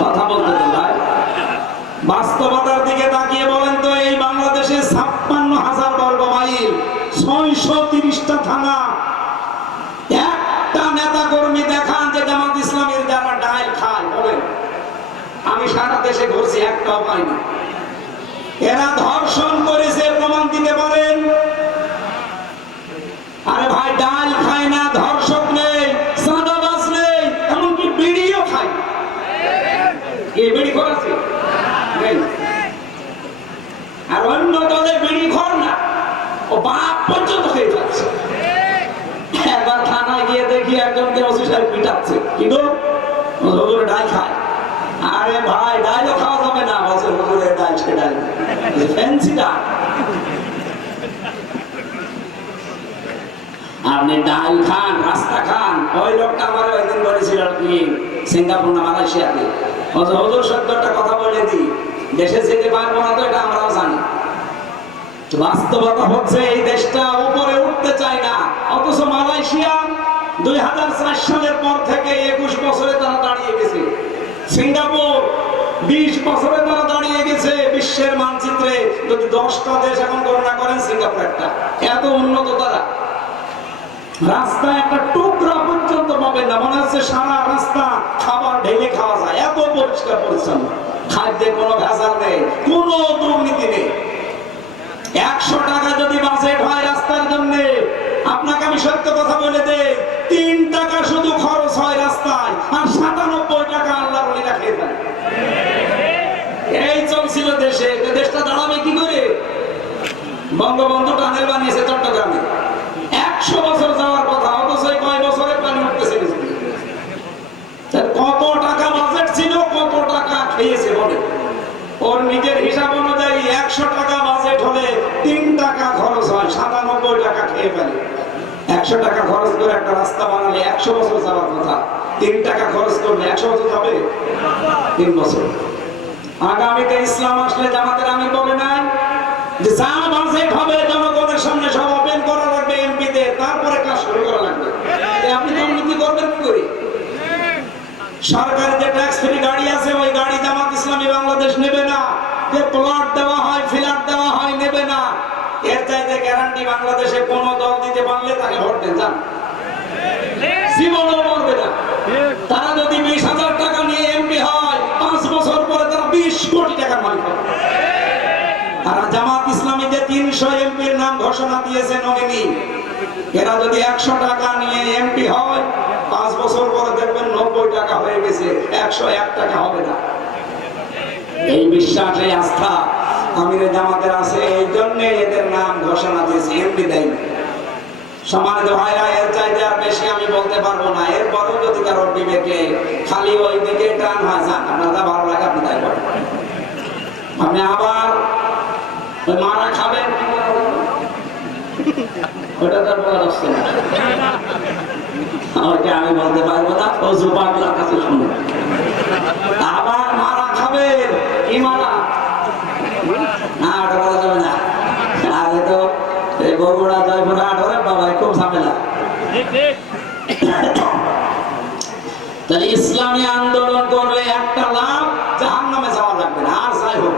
কথা বলতে দেন ভাই। বাস্তবতার দিকে তাকিয়ে বলেন তো, এই বাংলাদেশে 56,000 বর্গ মাইল, 630টা থানা, একটা নেতা কর্মী দেখান যে জামাত ইসলামের যারা ডাল খায়, বলেন। আমি সারা দেশে ঘুরছি, একটাও পাইনি। এরা ধর্ষণ করেছে, প্রমাণ দিতে পারেন? আরে ভাই, ডাল খায় না, ধর্ষক নেই, চাঁদাবাজ নেই, এমনকি বিড়িও খায়। এই বিড়ি করেছে আর অন্য দলে বিড়ি খর না, ও বাপ পর্যন্ত খেয়ে যাচ্ছে। একবার থানায় গিয়ে দেখি একজনকে ওসি সাহেব পিটাচ্ছে, কিন্তু হুজুরে ডাল খায়। আরে ভাই, ডালও খাওয়া যাবে না, বলছে হুজুরে ডাল, সে ডাল ফ্যান্সি ডাল। আপনি ডাল খান, রাস্তা খান। ওই লোকটা আমার ওই দিন বলেছিল কি সিঙ্গাপুর না মালয়েশিয়াতে, হুজুর সত্যটা কথা বলে দিই, দেশে যেতে পারবো না তো এটা আমরাও জানি। বাস্তবতা হচ্ছে এই দেশটা উপরে উঠতে চায় না, অথচ মালয়েশিয়া 2004 সালের পর থেকে 21 বছরে তারা দাঁড়িয়ে গেছে। সিঙ্গাপুর 20 বছরে তারা দাঁড়িয়ে গেছে বিশ্বের মানচিত্রে। যদি 10টা দেশ এখন গণনা করেন, সিঙ্গাপুর একটা। এত উন্নত তারা। রাস্তায় একটা টুকরা পর্যন্ত পাবেন না, মনে হচ্ছে সারা রাস্তা খাবার ঢেলে খাওয়া যায়, এত পরিষ্কার পরিচ্ছন্ন। খাদ্যে কোনো ভেজাল নেই, কোনো দুর্নীতি নেই। 100 টাকা যদি বাজেট হয় রাস্তার জন্য, আপনাকে আমি সত্য কথা বলে দেই, 3 টাকা শুধু খরচ হয় রাস্তায়, আর 97 টাকা আল্লাহর ওলিরা খেয়ে ফেলে। এই চলছিল দেশে। দেশটা দাঁড়াবে কি করে? বঙ্গবন্ধু টানেল বানিয়েছে চট্টগ্রামে, 100 বছর যাওয়ার কথা, অথচ কয় বছরে পানি উঠতেছে। কত টাকা বাজেট ছিল, কত টাকা খেয়েছে বলে। ওর নিজের হিসাব অনুযায়ী 100 টাকা বাজেট হলে 3 টাকা খরচ হয়, 97 টাকা খেয়ে ফেলে। 100 টাকা খরচ করে একটা রাস্তা বানালে 100 বছর যাওয়ার কথা, 3 টাকা খরচ করলে 100 বছর যাবে? 3 বছর। আগামীতে ইসলাম আসলে জামাতের আমি বলে নাই যে যা বাজেট হবে জনগণের সামনে সব ওপেন করা লাগবে এমপিদের, তারপরে কাজ শুরু করা লাগবে। আপনি দুর্নীতি করবেন কি করে? সরকারি যে ট্যাক্স ফ্রি গাড়ি আছে, ওই গাড়ি জামাত ইসলামী বাংলাদেশ নেবে না। যে প্লট দেওয়া হয়, ফ্ল্যাট দেওয়া হয়, নেবে না। এর চাইতে গ্যারান্টি বাংলাদেশে কোন দল দিতে পারলে তাকে ভোট দেন, যান, জীবনও মরবে না। তারা যদি 20,000 টাকা নিয়ে এমপি হয়, 5 বছর পরে তারা 20 কোটি টাকার মালিক হবে। আর জামাত ইসলামী যে 300 এমপির নাম ঘোষণা দিয়েছে নমিনি, এরা যদি 100 টাকা নিয়ে এমপি হয়, 5 বছর পরে দেখবেন 90 টাকা হয়ে গেছে, 101 টাকা হবে না। এই বিশ্বাস, এই আস্থা আমিরে জামাতের আছে, এই জন্য এদের নাম ঘোষণা দিয়েছে, এমপি দেয়নি। সম্মানিত ভাইরা, এর চাইতে আর বেশি আমি বলতে পারবো না। এরপরেও যদি কারোর বিবেকে খালি ওই দিকে টান হয়, যান আপনারা ভালো লাগে আপনি তাই করেন। আপনি আবার ওই মারা খাবেন, ওটা তো বলার হচ্ছে না, ওইটা আমি বলতে পারবো না। ফজু পাগলার কাছে শুনুন, আবার মারা খাবেন। কি মারা? না, ওটা বলা যাবে না। আগে তো এই বগুড়া জয়পুরা ধরে বাবা খুব ঝামেলা। তাহলে ইসলামী আন্দোলন করলে একটা লাভ, জাহান্নামে যাওয়া লাগবে না। আর যাই হোক,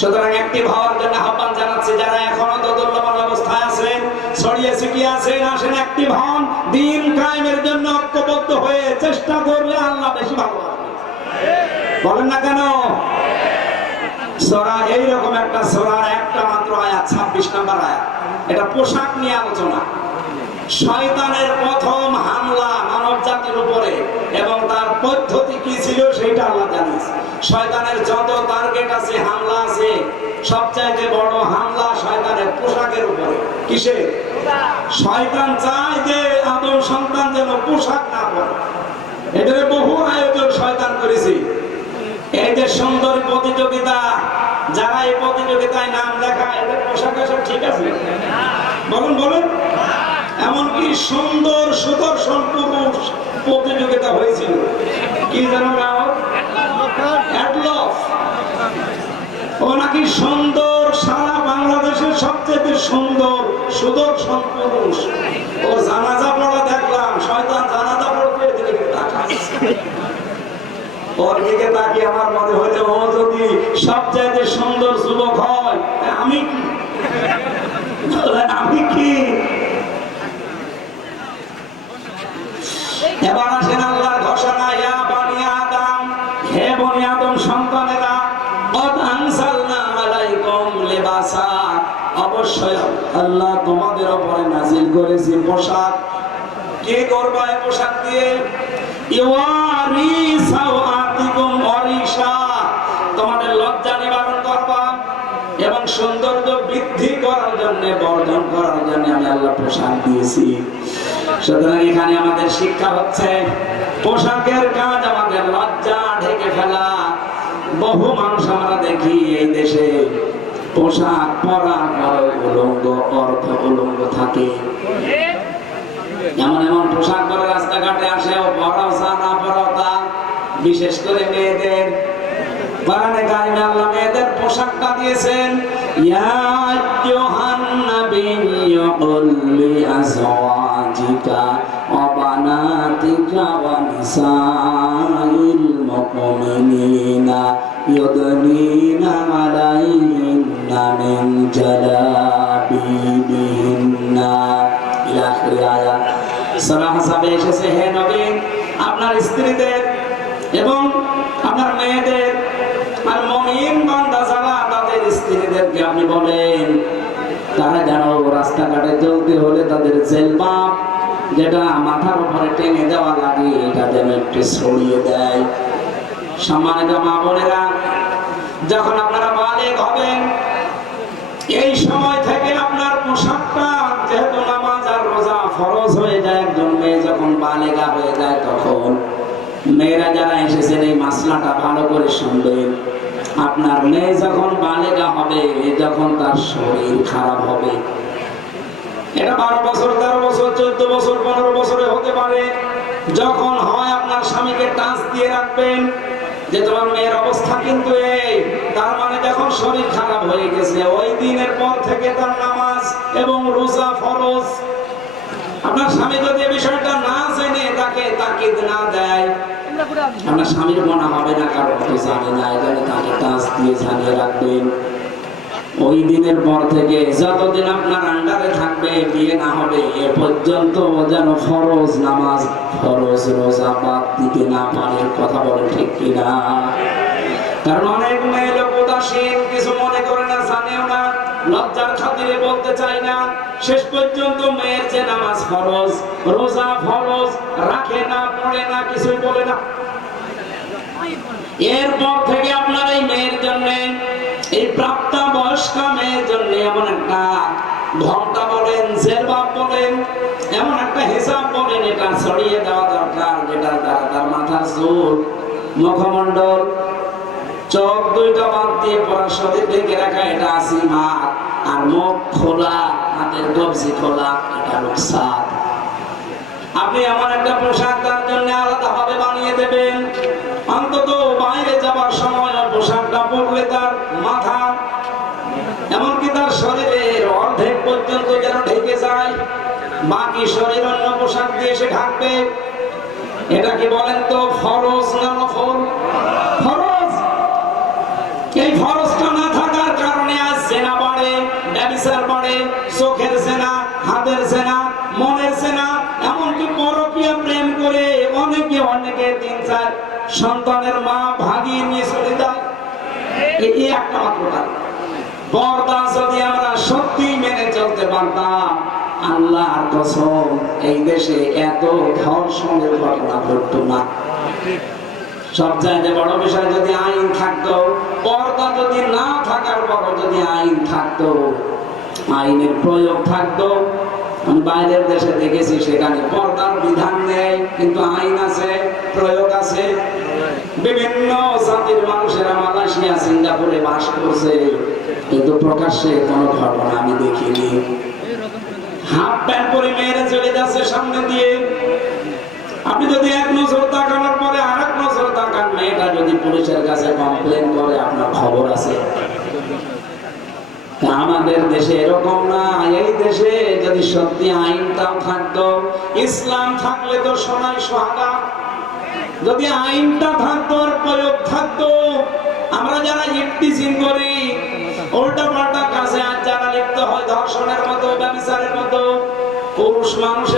সুতরাং অ্যাক্টিভ হওয়ার জন্য আহ্বান জানাচ্ছি। যারা এখনো দোদুল্যমান অবস্থায় আছেন, ছড়িয়ে ছিটিয়ে আছেন, আসেন অ্যাক্টিভ হন। দ্বীন কায়েমের জন্য ঐক্যবদ্ধ হয়ে চেষ্টা করলে আল্লাহ বেশি ভালোবাসবে। বলেন না কেন? সূরা, এইরকম একটা সূরার একটা মাত্র আয়াত, 26 নম্বর আয়াত, এটা পোশাক নিয়ে আলোচনা। শয়তানের প্রথম হামলা মানব জাতির উপরে এবং তার পদ্ধতি কি ছিল সেটা আল্লাহ জানেন। শয়তানের যত টার্গেট আছে, হামলা আছে, সবচাইতে বড় হামলা শয়তানের পোশাকের উপরে। কিসে? শয়তান চায় যে আদম সন্তান যেন পোশাক না পরে। এদের বহু আয়োজন শয়তান করেছে। এই যে সুন্দর প্রতিযোগিতা, যারা এই প্রতিযোগিতায় নাম লেখা, এদের পোশাক আশাক ঠিক আছে? বলুন বলুন। এমনকি সুন্দর সুদর্শন পুরুষ প্রতিযোগিতা হয়েছিল, কি যেন নাম? অ্যাডলফ। ও নাকি সুন্দর, সারা বাংলাদেশের সবচেয়ে সুন্দর সুদর্শন পুরুষ। ও জানাজা পড়া দেখলাম, শয়তান জানাজা পড়তে এদিকে তাকায়। ওর দিকে তাকিয়ে আমার মনে হইলে ও যদি সবচেয়ে সুন্দর যুবক হয়, আমি কি? আমি কি? এবার আসেন আল্লাহর ঘোষণা, ইয়া বনি আদম, হে বনি আদম সন্তানেরা, কদ আনজালনা আলাইকুম লিবাসা, অবশ্যই আল্লাহ তোমাদের উপরে নাজিল করেছি পোশাক। কি করবা এই পোশাক দিয়ে? ইওয়ারি সাওআতিকুম ওয়ারিশা, তোমাদের লজ্জা নিবারণ করবা এবং সৌন্দর্য বৃদ্ধি করার জন্য, বর্ধন করার জন্য আমি আল্লাহ পোশাক দিয়েছি। সুতরাং এখানে আমাদের শিক্ষা হচ্ছে, পোশাকের কাজ আমাদের লজ্জা ঢেকে ফেলা। বহু মানুষ আমরা দেখি এই দেশে পোশাক পরার পরে উলঙ্গ, অর্ধ উলঙ্গ থাকে। এমন এমন পোশাক পরে রাস্তাঘাটে আসে, পরাও চা না পরাও তা। বিশেষ করে মেয়েদের, কোরআনে কারিমে আল্লাহ মেয়েদের পোশাকটা দিয়েছেন, ইয়া আইয়ুহান নাবিয়্যু কুল লিআজওয়াজিকা ওয়া বানাতিকা ওয়া নিসাইল মুমিনিনা ইউদনিনা আলাইহিন্না মিন জালাবিবিহিন্না, ইলা আখির আয়াত। সূরা হাসাবে এসেছে, হে নবী, আপনার স্ত্রীদের এবং আপনার মেয়েদের আর মুমিন বান্দা যারা, তাদের স্ত্রীদেরকে আপনি বলেন তারা যেন রাস্তাঘাটে চলতে হলে তাদের জেলবাব, যেটা মাথার উপরে টেনে দেওয়া লাগে, এটা যেন একটু ছড়িয়ে দেয়। সম্মানিত মা বোনেরা, যখন আপনারা বালেগ হবেন, এই সময় থেকে আপনার পোশাকটা, যেহেতু নামাজ আর রোজা ফরজ হয়ে যায়, একজন মেয়ে যখন বালেগা হয়ে যায়, তখন মেয়েরা যারা এসেছেন এই মাসলাটা ভালো করে শুনবেন। আপনার মেয়ে যখন বালেগা হবে, যখন তার শরীর খারাপ হবে, এটা 12 বছর, 13 বছর, 14 বছর, 15 বছরে হতে পারে। যখন হয়, আপনার স্বামীকে টাচ দিয়ে রাখবেন যে তোমার মেয়ের অবস্থা কিন্তু এই, তার মানে যখন শরীর খারাপ হয়ে গেছে, ওই দিনের পর থেকে তার নামাজ এবং রোজা ফরজ। আপনার স্বামী যদি এই বিষয়টা না জেনে তাকে তাকিদ না দেয়, আপনার স্বামীর মনে হবে না, কারণ তো জানে না, এখানে তাকে টাচ দিয়ে জানিয়ে রাখবেন। ওই দিনের পর থেকে যতদিন আপনার আন্ডারে থাকবে, বিয়ে না হবে, এ পর্যন্ত যেন ফরজ নামাজ, ফরজ রোজা বাদ দিতে না পারে। কথা বলে ঠিক কিনা? কারণ অনেক মেয়ে লোক উদাসীন, কিছু মনে করে না, জানেও না, লজ্জার খাতিরে বলতে চাই না। শেষ পর্যন্ত মেয়ের যে নামাজ ফরজ, রোজা ফরজ, রাখে না, পড়ে না, কিছুই বলে না। এরপর থেকে আপনার এই মেয়ের জন্য, এই প্রাপ্তা বয়স্কা মেয়ের জন্য এমন একটা ঘন্টা বলেন, জেলবাব বলেন, হিসাব করেন, এটা ছড়িয়ে দেওয়া দরকার, যেটা দ্বারা তার মাথার চুল, মুখমণ্ডল, চোখ দুইটা বাদ দিয়ে পড়া শরীর ঢেকে রাখা, এটা আসিমাত। আর মুখ খোলা, হাতের কবজি খোলা, এটা রুখসাত। আপনি এমন একটা পোশাক তার জন্য আলাদা ভাবে বানিয়ে দেবেন, অন্তত বাইরে যাবার সময় পোশাকটা পরলে তার মাথা এমনকি তার শরীরের অর্ধেক পর্যন্ত যেন ঢেকে যায়, বাকি শরীর অন্য পোশাক দিয়ে সে ঢাকবে। এটা কি বলেন তো ফরজ না নফল? ফরজ। এই ফরজটা না থাকার কারণে আজ জেনা বাড়ে, ব্যভিচার বাড়ে, চোখের জেনা, হাতের জেনা, মনের জেনা, এমনকি পরকীয়া প্রেম করে অনেকে 3-4 সন্তানের মা ভাগিয়ে নিয়ে চলে যায়। এই একটা মাত্র কারণ। পর্দা যদি আমরা সত্যি মেনে চলতে পারতাম, আল্লাহর কসম এই দেশে এত ধর্ষণের ঘটনা ঘটতো না। সব জায়গায় বড় বিষয় যদি আইন থাকতো, পর্দা যদি না থাকার পরও যদি আইন থাকতো, আইনের প্রয়োগ থাকতো। আমি বাইরের দেশে দেখেছি, সেখানে পর্দার বিধান নেই কিন্তু আইন আছে, প্রয়োগ আছে। বিভিন্ন জাতির মানুষেরা মালয়েশিয়া, সিঙ্গাপুরে বাস করছে, কিন্তু প্রকাশ্যে কোনো ঘটনা আমি দেখিনি। হাফ প্যান্ট পরে মেয়েরা চলে যাচ্ছে সামনে দিয়ে। আপনি যদি এক নজর তাকানোর পরে আর এক নজর তাকান, মেয়েটা যদি পুলিশের কাছে কমপ্লেন করে, আপনার খবর আছে। আমাদের দেশে এরকম না। এই দেশে যদি সত্যি আইনটাও থাকতো, ইসলাম থাকলে তো সোনায় সোহাগা, যদি আইনটা থাকতো আর প্রয়োগ থাকতো, আমরা যারা ইফতিজিং করি, উল্টা পাল্টা কাজে আজ যারা লিপ্ত হয়, ধর্ষণের মতো, ব্যভিচারের মতো, পুরুষ মানুষের